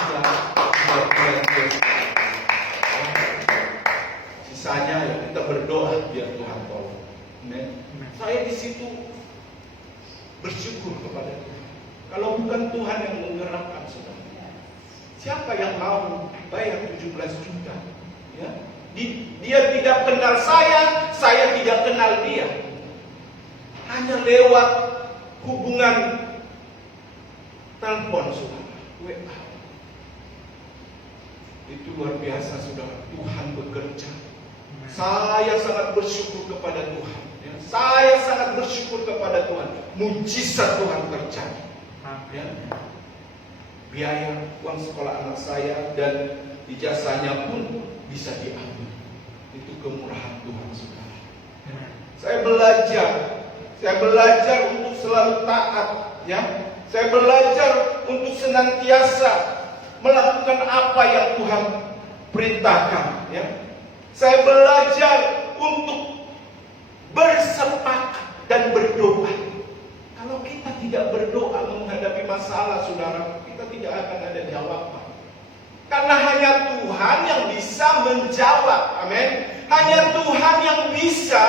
sisanya ya kita berdoa biar Tuhan tolong. Saya di situ bersyukur kepada Tuhan. Kalau bukan Tuhan yang menggerakkan saudara, siapa yang mau bayar 17 juta? Ya, dia tidak kenal saya tidak kenal dia. Hanya lewat hubungan telepon saudara, WA. Itu luar biasa saudara, Tuhan bekerja. Saya sangat bersyukur kepada Tuhan. Ya, saya sangat bersyukur kepada Tuhan. Mujizat Tuhan terjadi. Ya. Biaya uang sekolah anak saya dan ijazahnya pun bisa diambil. Itu kemurahan Tuhan saudara. Saya belajar untuk selalu taat. Ya, saya belajar untuk senantiasa melakukan apa yang Tuhan perintahkan. Ya. Saya belajar untuk bersepakat dan berdoa. Kalau kita tidak berdoa menghadapi masalah, saudara, kita tidak akan ada jawaban. Karena hanya Tuhan yang bisa menjawab. Amin. Hanya Tuhan yang bisa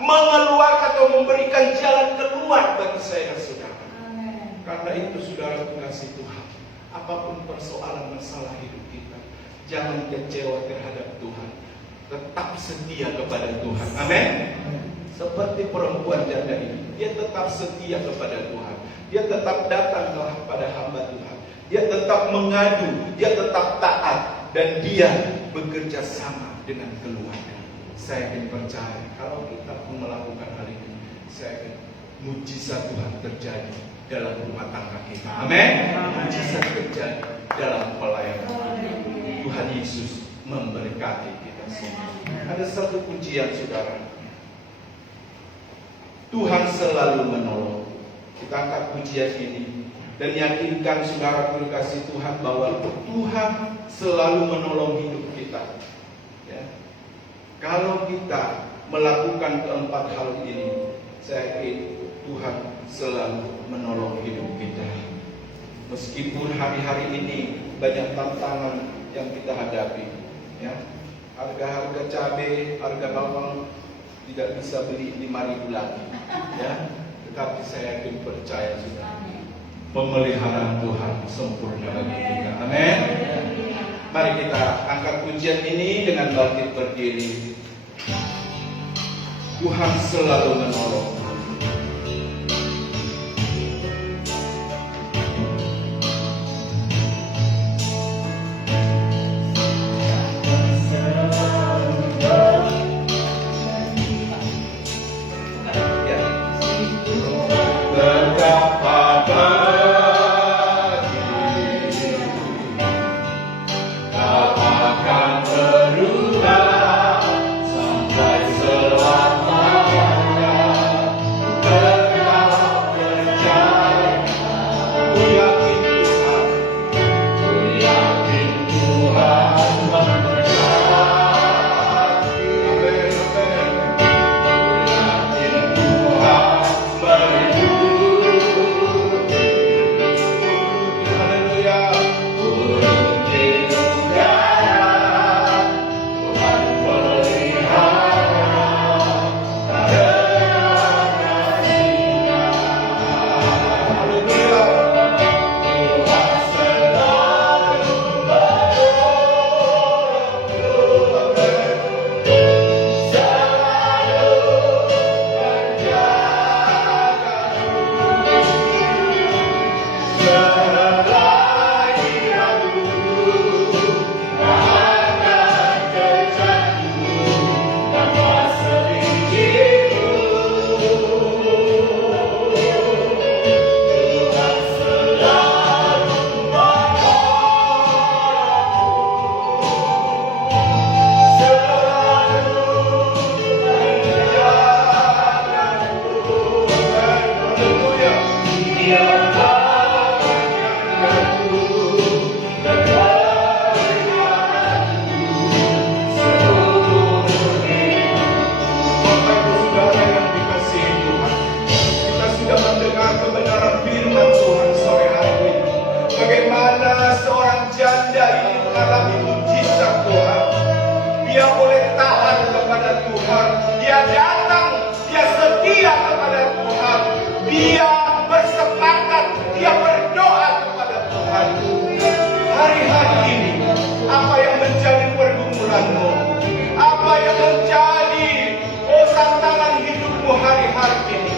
mengeluarkan atau memberikan jalan keluar bagi saya, saudara. Amin. Karena itu, saudara, kasih Tuhan, apapun persoalan masalah hidup kita, jangan kecewa terhadap Tuhan. Tetap setia kepada Tuhan. Amin. Seperti perempuan janda ini, dia tetap setia kepada Tuhan. Dia tetap datang kepada hamba Tuhan. Dia tetap mengadu, dia tetap taat, dan dia bekerja sama dengan keluarga. Saya ingin percaya kalau kita pun melakukan hal ini, saya ingin mujizat Tuhan terjadi dalam rumah tangga kita. Amin. Mujizat terjadi dalam pelayanan kita. Tuhan Yesus memberkati kita semua. Ada satu pujian saudara, Tuhan selalu menolong. Kita angkat pujian ini dan yakinkan saudara kasih Tuhan bahwa Tuhan selalu menolong hidup kita. Ya. Kalau kita melakukan keempat hal ini, saya yakin Tuhan selalu menolong hidup kita. Meskipun hari-hari ini banyak tantangan yang kita hadapi, ya, harga-harga cabai, harga bawang tidak bisa beli 5.000 lagi, ya. Tetapi saya yakin percaya sudah pemeliharaan Tuhan sempurna bagi kita. Amin. Mari kita angkat pujian ini dengan bangkit berdiri. Tuhan selalu menolong. dia bersepakat, dia berdoa kepada Tuhan. Hari-hari ini, apa yang menjadi pergumulanmu, apa yang menjadi tantangan hidupmu hari-hari ini,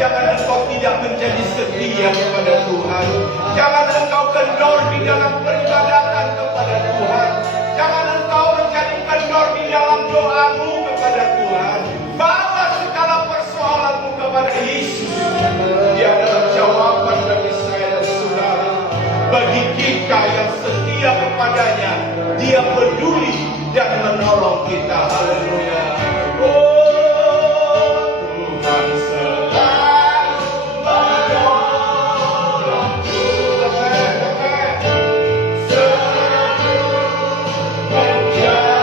jangan engkau tidak menjadi setia kepada Tuhan. Jangan engkau kendor di dalam peribadatan kepada Tuhan. Jangan engkau menjadi kendor di dalam doamu kepada Tuhan. Bawa segala persoalanmu kepada Yesus. Dia adalah jawaban bagi saya dan saudara. Bagi kita yang setia kepadanya, dia peduli dan menolong kita. Haleluya. Oh, Tuhan selalu menolongku. Selalu menjagaku.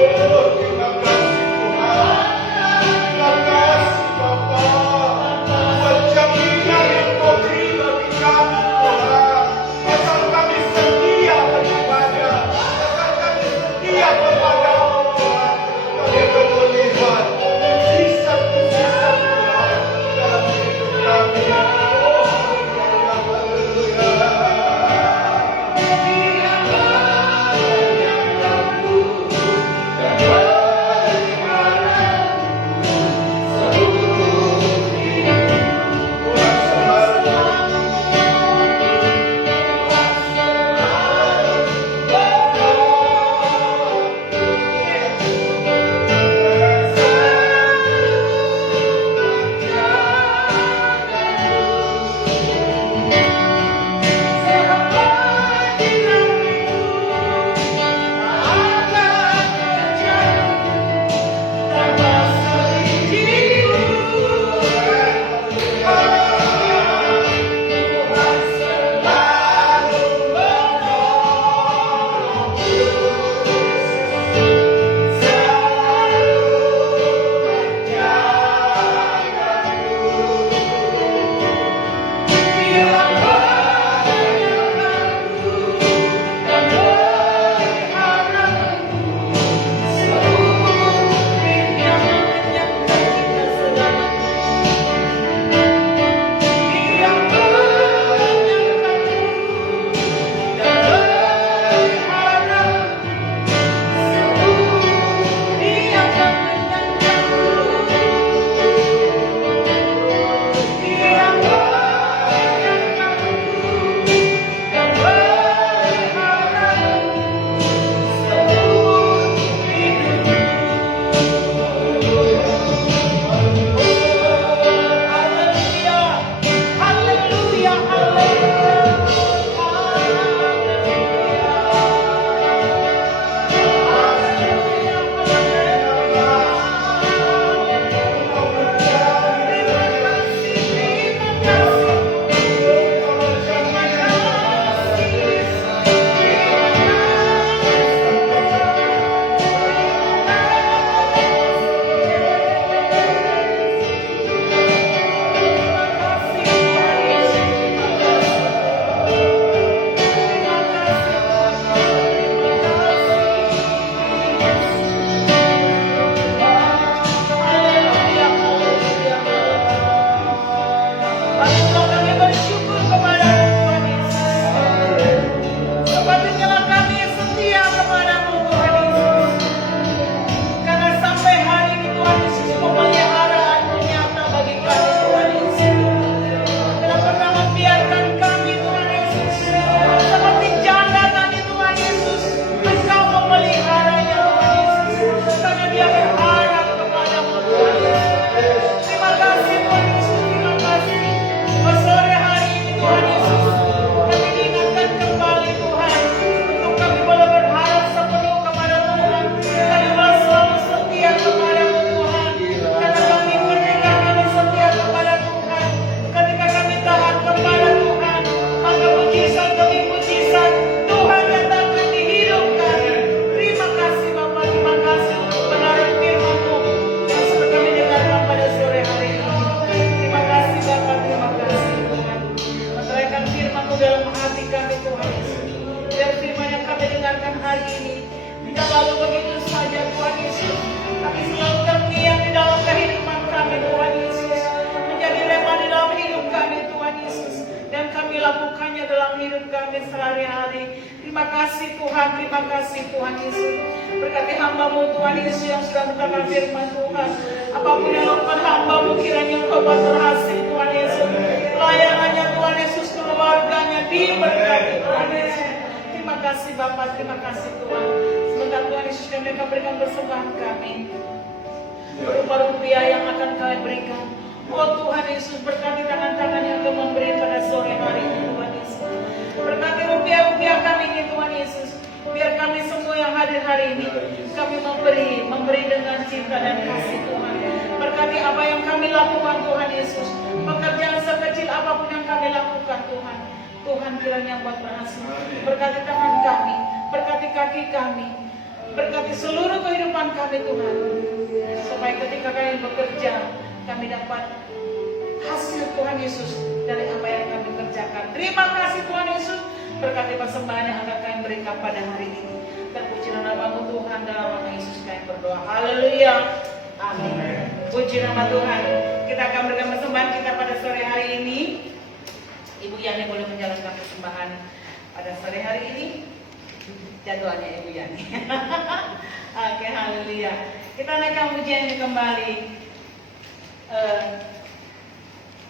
Oh, terima kasih Tuhan. Terima kasih Bapa. Buat jaminan yang kau beri bagi kami Tuhan. Asalkan Yesus. Kami selalu terngiang di dalam kehidupan kami Tuhan Yesus. Menjadi rema di dalam hidup kami Tuhan Yesus. Dan kami lakukannya dalam hidup kami sehari-hari. Terima kasih Tuhan, terima kasih Tuhan Yesus. Berkati hamba-Mu Tuhan Yesus yang sudah memberitakan firman Tuhan. Apapun yang lakukan hamba-Mu kiranya Engkau buat berhasil Tuhan Yesus. Layanannya Tuhan Yesus, keluarganya diberkati Tuhan Yesus. Terima kasih Bapak, terima kasih Tuhan. Sebentar Tuhan Yesus kami akan berikan persembahan kami. Berupa rupiah yang akan kami berikan. Oh Tuhan Yesus, berkati tangan-tangan yang akan memberi pada sore hari ini Tuhan Yesus. Berkati rupiah-rupiah kami ini Tuhan Yesus. Biar kami semua yang hadir hari ini, kami memberi dengan cinta dan kasih Tuhan. Berkati apa yang kami lakukan Tuhan Yesus. Pekerjaan sekecil apapun yang kami lakukan Tuhan. Tuhan kiranya buat berhasil. Berkati tangan kami, berkati kaki kami, berkati seluruh kehidupan kami Tuhan. Supaya ketika kami bekerja, kami dapat hasil Tuhan Yesus dari apa yang kami kerjakan. Terima kasih Tuhan Yesus. Berkati persembahan yang akan kami berikan pada hari ini. Terpuji nama-Mu Tuhan, dalam nama Yesus kami berdoa. Haleluya. Amin. Puji nama Tuhan. Kita akan berikan persembahan kita pada sore hari ini. Ibu Yani boleh menjalankan persembahan pada sore hari ini. Jadwalnya Ibu Yani. Oke, haleluya. Kita naikkan pujian ini kembali.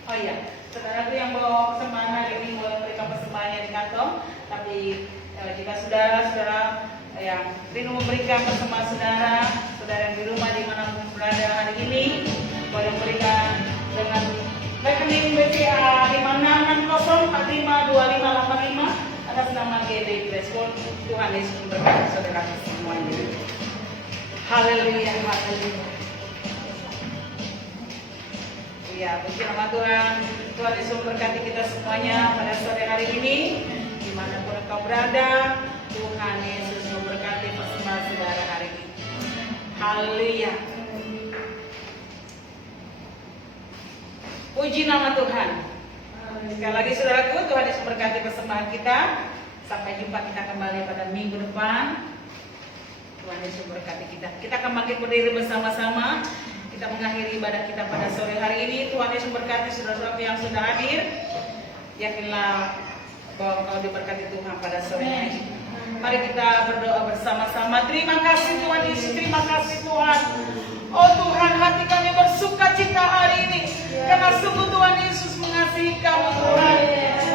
Oh iya, saudaraku yang bawa persembahan hari ini boleh memberikan persembahannya di kantong. Tapi jika saudara-saudara yang rindu memberikan persembahan saudara yang di rumah dimanapun berada hari ini, boleh memberikan dengan rekening BCA 5660452585 atas nama GD Blessed. Tuhan Yesus memberkati saudara semuanya. Haleluya, haleluya. Ya, puji nama Tuhan. Tuhan Yesus memberkati kita semuanya pada sore hari ini. Dimanapun engkau berada, Tuhan Yesus memberkati persembahan saudara hari ini. Haleluya. Puji nama Tuhan. Sekali lagi saudaraku, Tuhan Yesus memberkati persembahan kita. Sampai jumpa kita kembali pada minggu depan. Tuhan Yesus memberkati kita. Kita akan bangkit berdiri bersama-sama. Kita mengakhiri ibadah kita pada sore hari ini. Tuhan Yesus memberkati saudara-saudara yang sudah hadir. Yakinlah bahwa engkau diberkati Tuhan pada sore hari ini. Mari kita berdoa bersama-sama. Terima kasih Tuhan Yesus, terima kasih Tuhan. Oh Tuhan, hati kami bersuka cita hari ini. Karena sungguh Tuhan Yesus mengasihi kami Tuhan.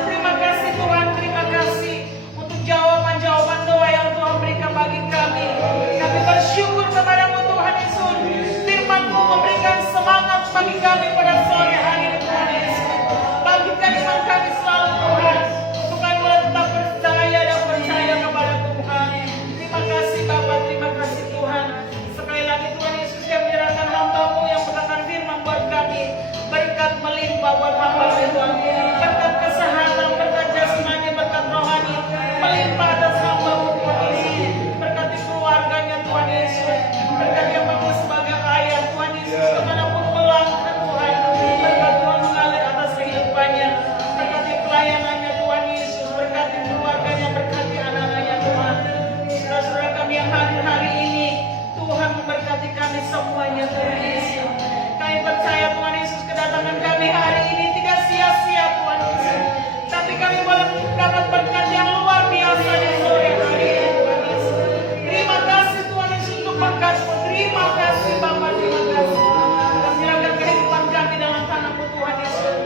Terima kasih Tuhan, terima kasih untuk jawaban-jawaban doa yang Tuhan berikan bagi kami. Kami bersyukur kepada-Mu Tuhan Yesus. Firman-Mu memberikan semangat bagi kami pada sore hari ini Tuhan Yesus. Bangkitkan iman kami selalu Tuhan. Untuk kami boleh tetap percaya dan percaya kepada Tuhan. Terima kasih Bapa, terima kasih Tuhan. Sekali lagi Tuhan Yesus yang menyerahkan hamba-Mu yang menerangkan firman buat kami. Berkat melimpah buat hamba-Mu Tuhan. Berkat kesehatan, berkat jasmani, berkat rohani. Melimpah atas hamba-Mu Tuhan Yesus. Berkati keluarganya Tuhan Yesus. Berkat yang bagus sebagai ayah Tuhan Yesus. Kemanapun melangkah Tuhan. Berkat Tuhan mengalir atas kehidupannya. Berkati pelayanannya Tuhan Yesus. Berkati keluarganya, berkati anak-anaknya Tuhan. Saudara-saudara kami yang hadir hari ini, Tuhan memberkati kami semuanya Tuhan Yesus. Kami percaya Tuhan Yesus kedatangan kami hari ini tidak sia-sia Tuhan Yesus. Tapi kami boleh mendapat berkat yang luar biasa di sore hari ini Tuhan Yesus. Terima kasih Tuhan Yesus untuk berkat-Mu. Terima kasih Bapa, terima kasih. Kami serahkan kehidupan kami dalam tangan-Mu Tuhan Yesus.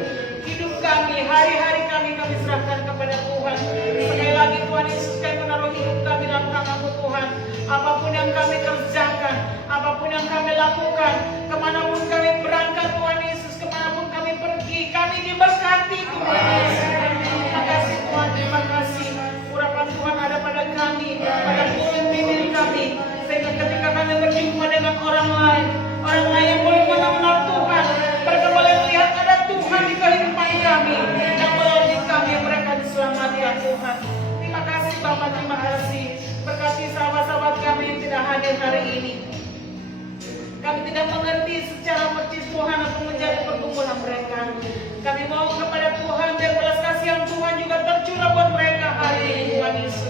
Hidup kami, hari-hari kami serahkan kepada Tuhan. Sekali lagi Tuhan Yesus, kami menaruh hidup kami dalam tangan-Mu Tuhan. Apapun yang kami kerjakan, apapun yang kami lakukan, kemanapun kami berangkat Tuhan Yesus, kemanapun kami pergi, kami diberkati Tuhan Yesus. Terima kasih Tuhan, terima kasih. Urapan Tuhan ada pada kami, pada pemimpin kami. Sehingga ketika kami berjumpa dengan orang lain yang boleh mengenal Tuhan, mereka boleh melihat ada Tuhan di kehidupan kami. Dan melalui kami mereka diselamatkan Tuhan. Terima kasih Bapak, terima kasih. Berkati sahabat-sahabat kami yang tidak hadir hari ini. Kami tidak mengerti secara percis Tuhan apa menjadi pergumulan mereka. Kami mau kepada Tuhan dan belas kasihan Tuhan juga tercurah buat mereka hari ini Tuhan Yesus.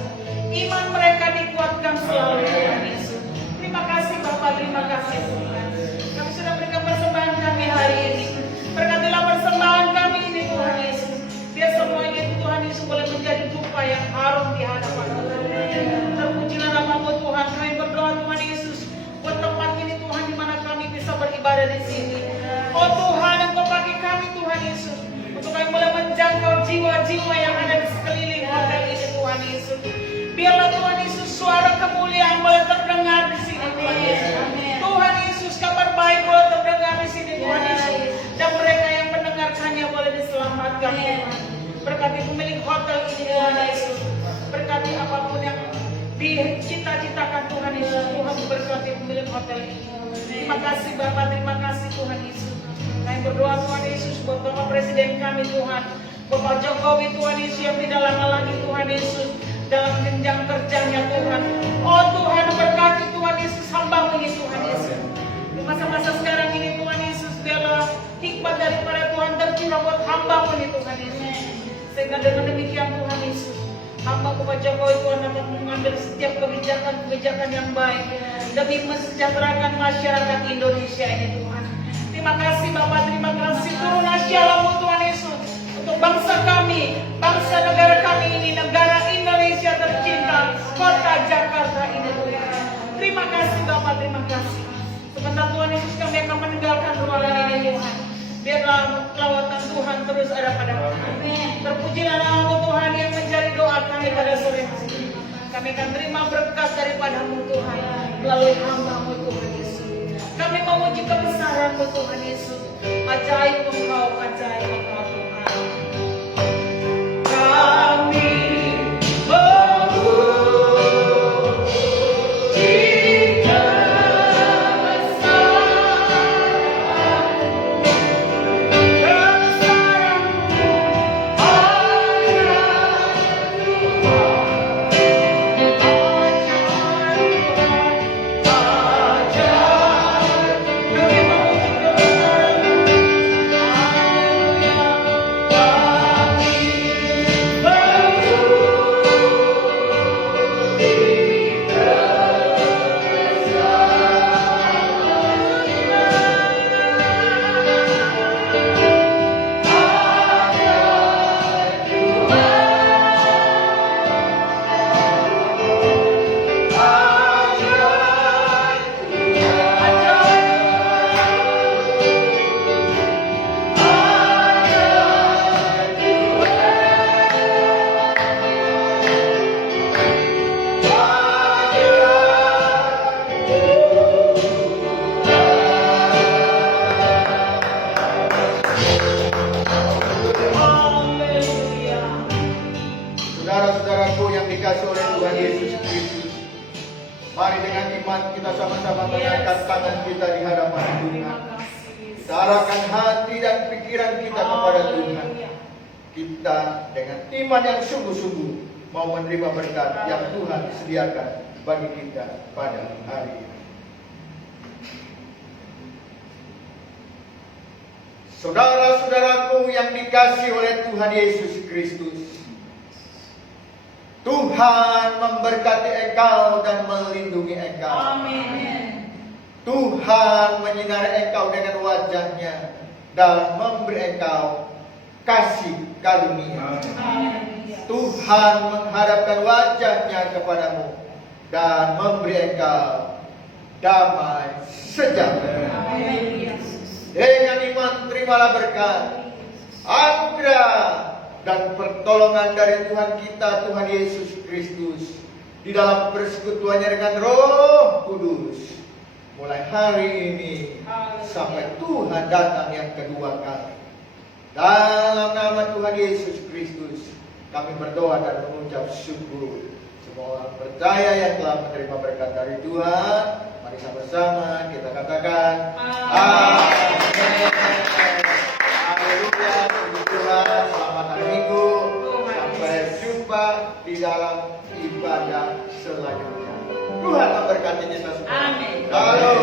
Iman mereka dikuatkan selalu Tuhan Yesus. Terima kasih Bapak, terima yang boleh terdengar di sini Tuhan. Tuhan Yesus, kabar baik boleh terdengar di sini Tuhan Yesus. Dan mereka yang mendengarkannya boleh diselamatkan Tuhan. Berkati pemilik hotel ini Tuhan Yesus. Berkati apapun yang dicita-citakan Tuhan Yesus. Tuhan berkati pemilik hotel ini. Terima kasih Bapak, terima kasih Tuhan Yesus. Kami berdoa Tuhan Yesus buat Bapak Presiden kami Tuhan. Bapak Jokowi Tuhan Yesus yang tidak lama lagi Tuhan Yesus dalam jenjang kerjanya Tuhan. Oh Tuhan berkati Tuhan Yesus hamba ini Tuhan Yesus. Di masa-masa sekarang ini Tuhan Yesus biarlah hikmat daripada Tuhan tercurah buat hamba ini Tuhan Yesus. Sehingga dengan demikian Tuhan Yesus, hamba Bapak Jokowi Tuhan dapat mengambil setiap kebijakan yang baik demi mensejahterakan masyarakat Indonesia ini Tuhan. Terima kasih Bapak, terima kasih turunlah Shalom Tuhan Yesus untuk bangsa kami, bangsa negara kami ini, negara Indonesia tercinta, kota Jakarta ini Tuhan. Terima kasih Bapak, terima kasih. Sebentar Tuhan Yesus kami akan meninggalkan ruangan ini Tuhan. Biarlah lawatan Tuhan terus ada pada kami. Terpujilah nama Tuhan yang menjadi doa kami pada sore hari ini. Kami akan terima berkat daripada-Mu Tuhan melalui hamba-Mu Tuhan Yesus. Kami memuji kebesaran-Mu Tuhan Yesus. Ajaib Engkau, ajaib Engkau Tuhan. Kami saudara-saudaraku yang dikasih oleh Tuhan Yesus Kristus, mari dengan iman kita sama-sama mengangkat tangan kita di hadapan Tuhan. Kita arahkan hati dan pikiran kita kepada Tuhan. Kita dengan iman yang sungguh-sungguh mau menerima berkat yang Tuhan sediakan bagi kita pada hari ini. Saudara-saudaraku yang dikasih oleh Tuhan Yesus Kristus, Tuhan memberkati engkau dan melindungi engkau. Amin. Tuhan menyinari engkau dengan wajah-Nya dan memberi engkau kasih karunia. Tuhan menghadapkan wajah-Nya kepadamu dan memberi engkau damai sejahtera. Dengan iman terimalah berkat, anugerah dan pertolongan dari Tuhan kita, Tuhan Yesus Kristus, di dalam persekutuannya dengan Roh Kudus, mulai hari ini sampai Tuhan datang yang kedua kali. Dalam nama Tuhan Yesus Kristus, kami berdoa dan mengucap syukur. Semua orang percaya yang telah menerima berkat dari Tuhan, mari sama-sama kita katakan amin. Haleluya, puji Tuhan. Selamat hari Minggu. Sampai jumpa di dalam ibadah selanjutnya. Tuhan memberkati kita semua. Amin. Halo.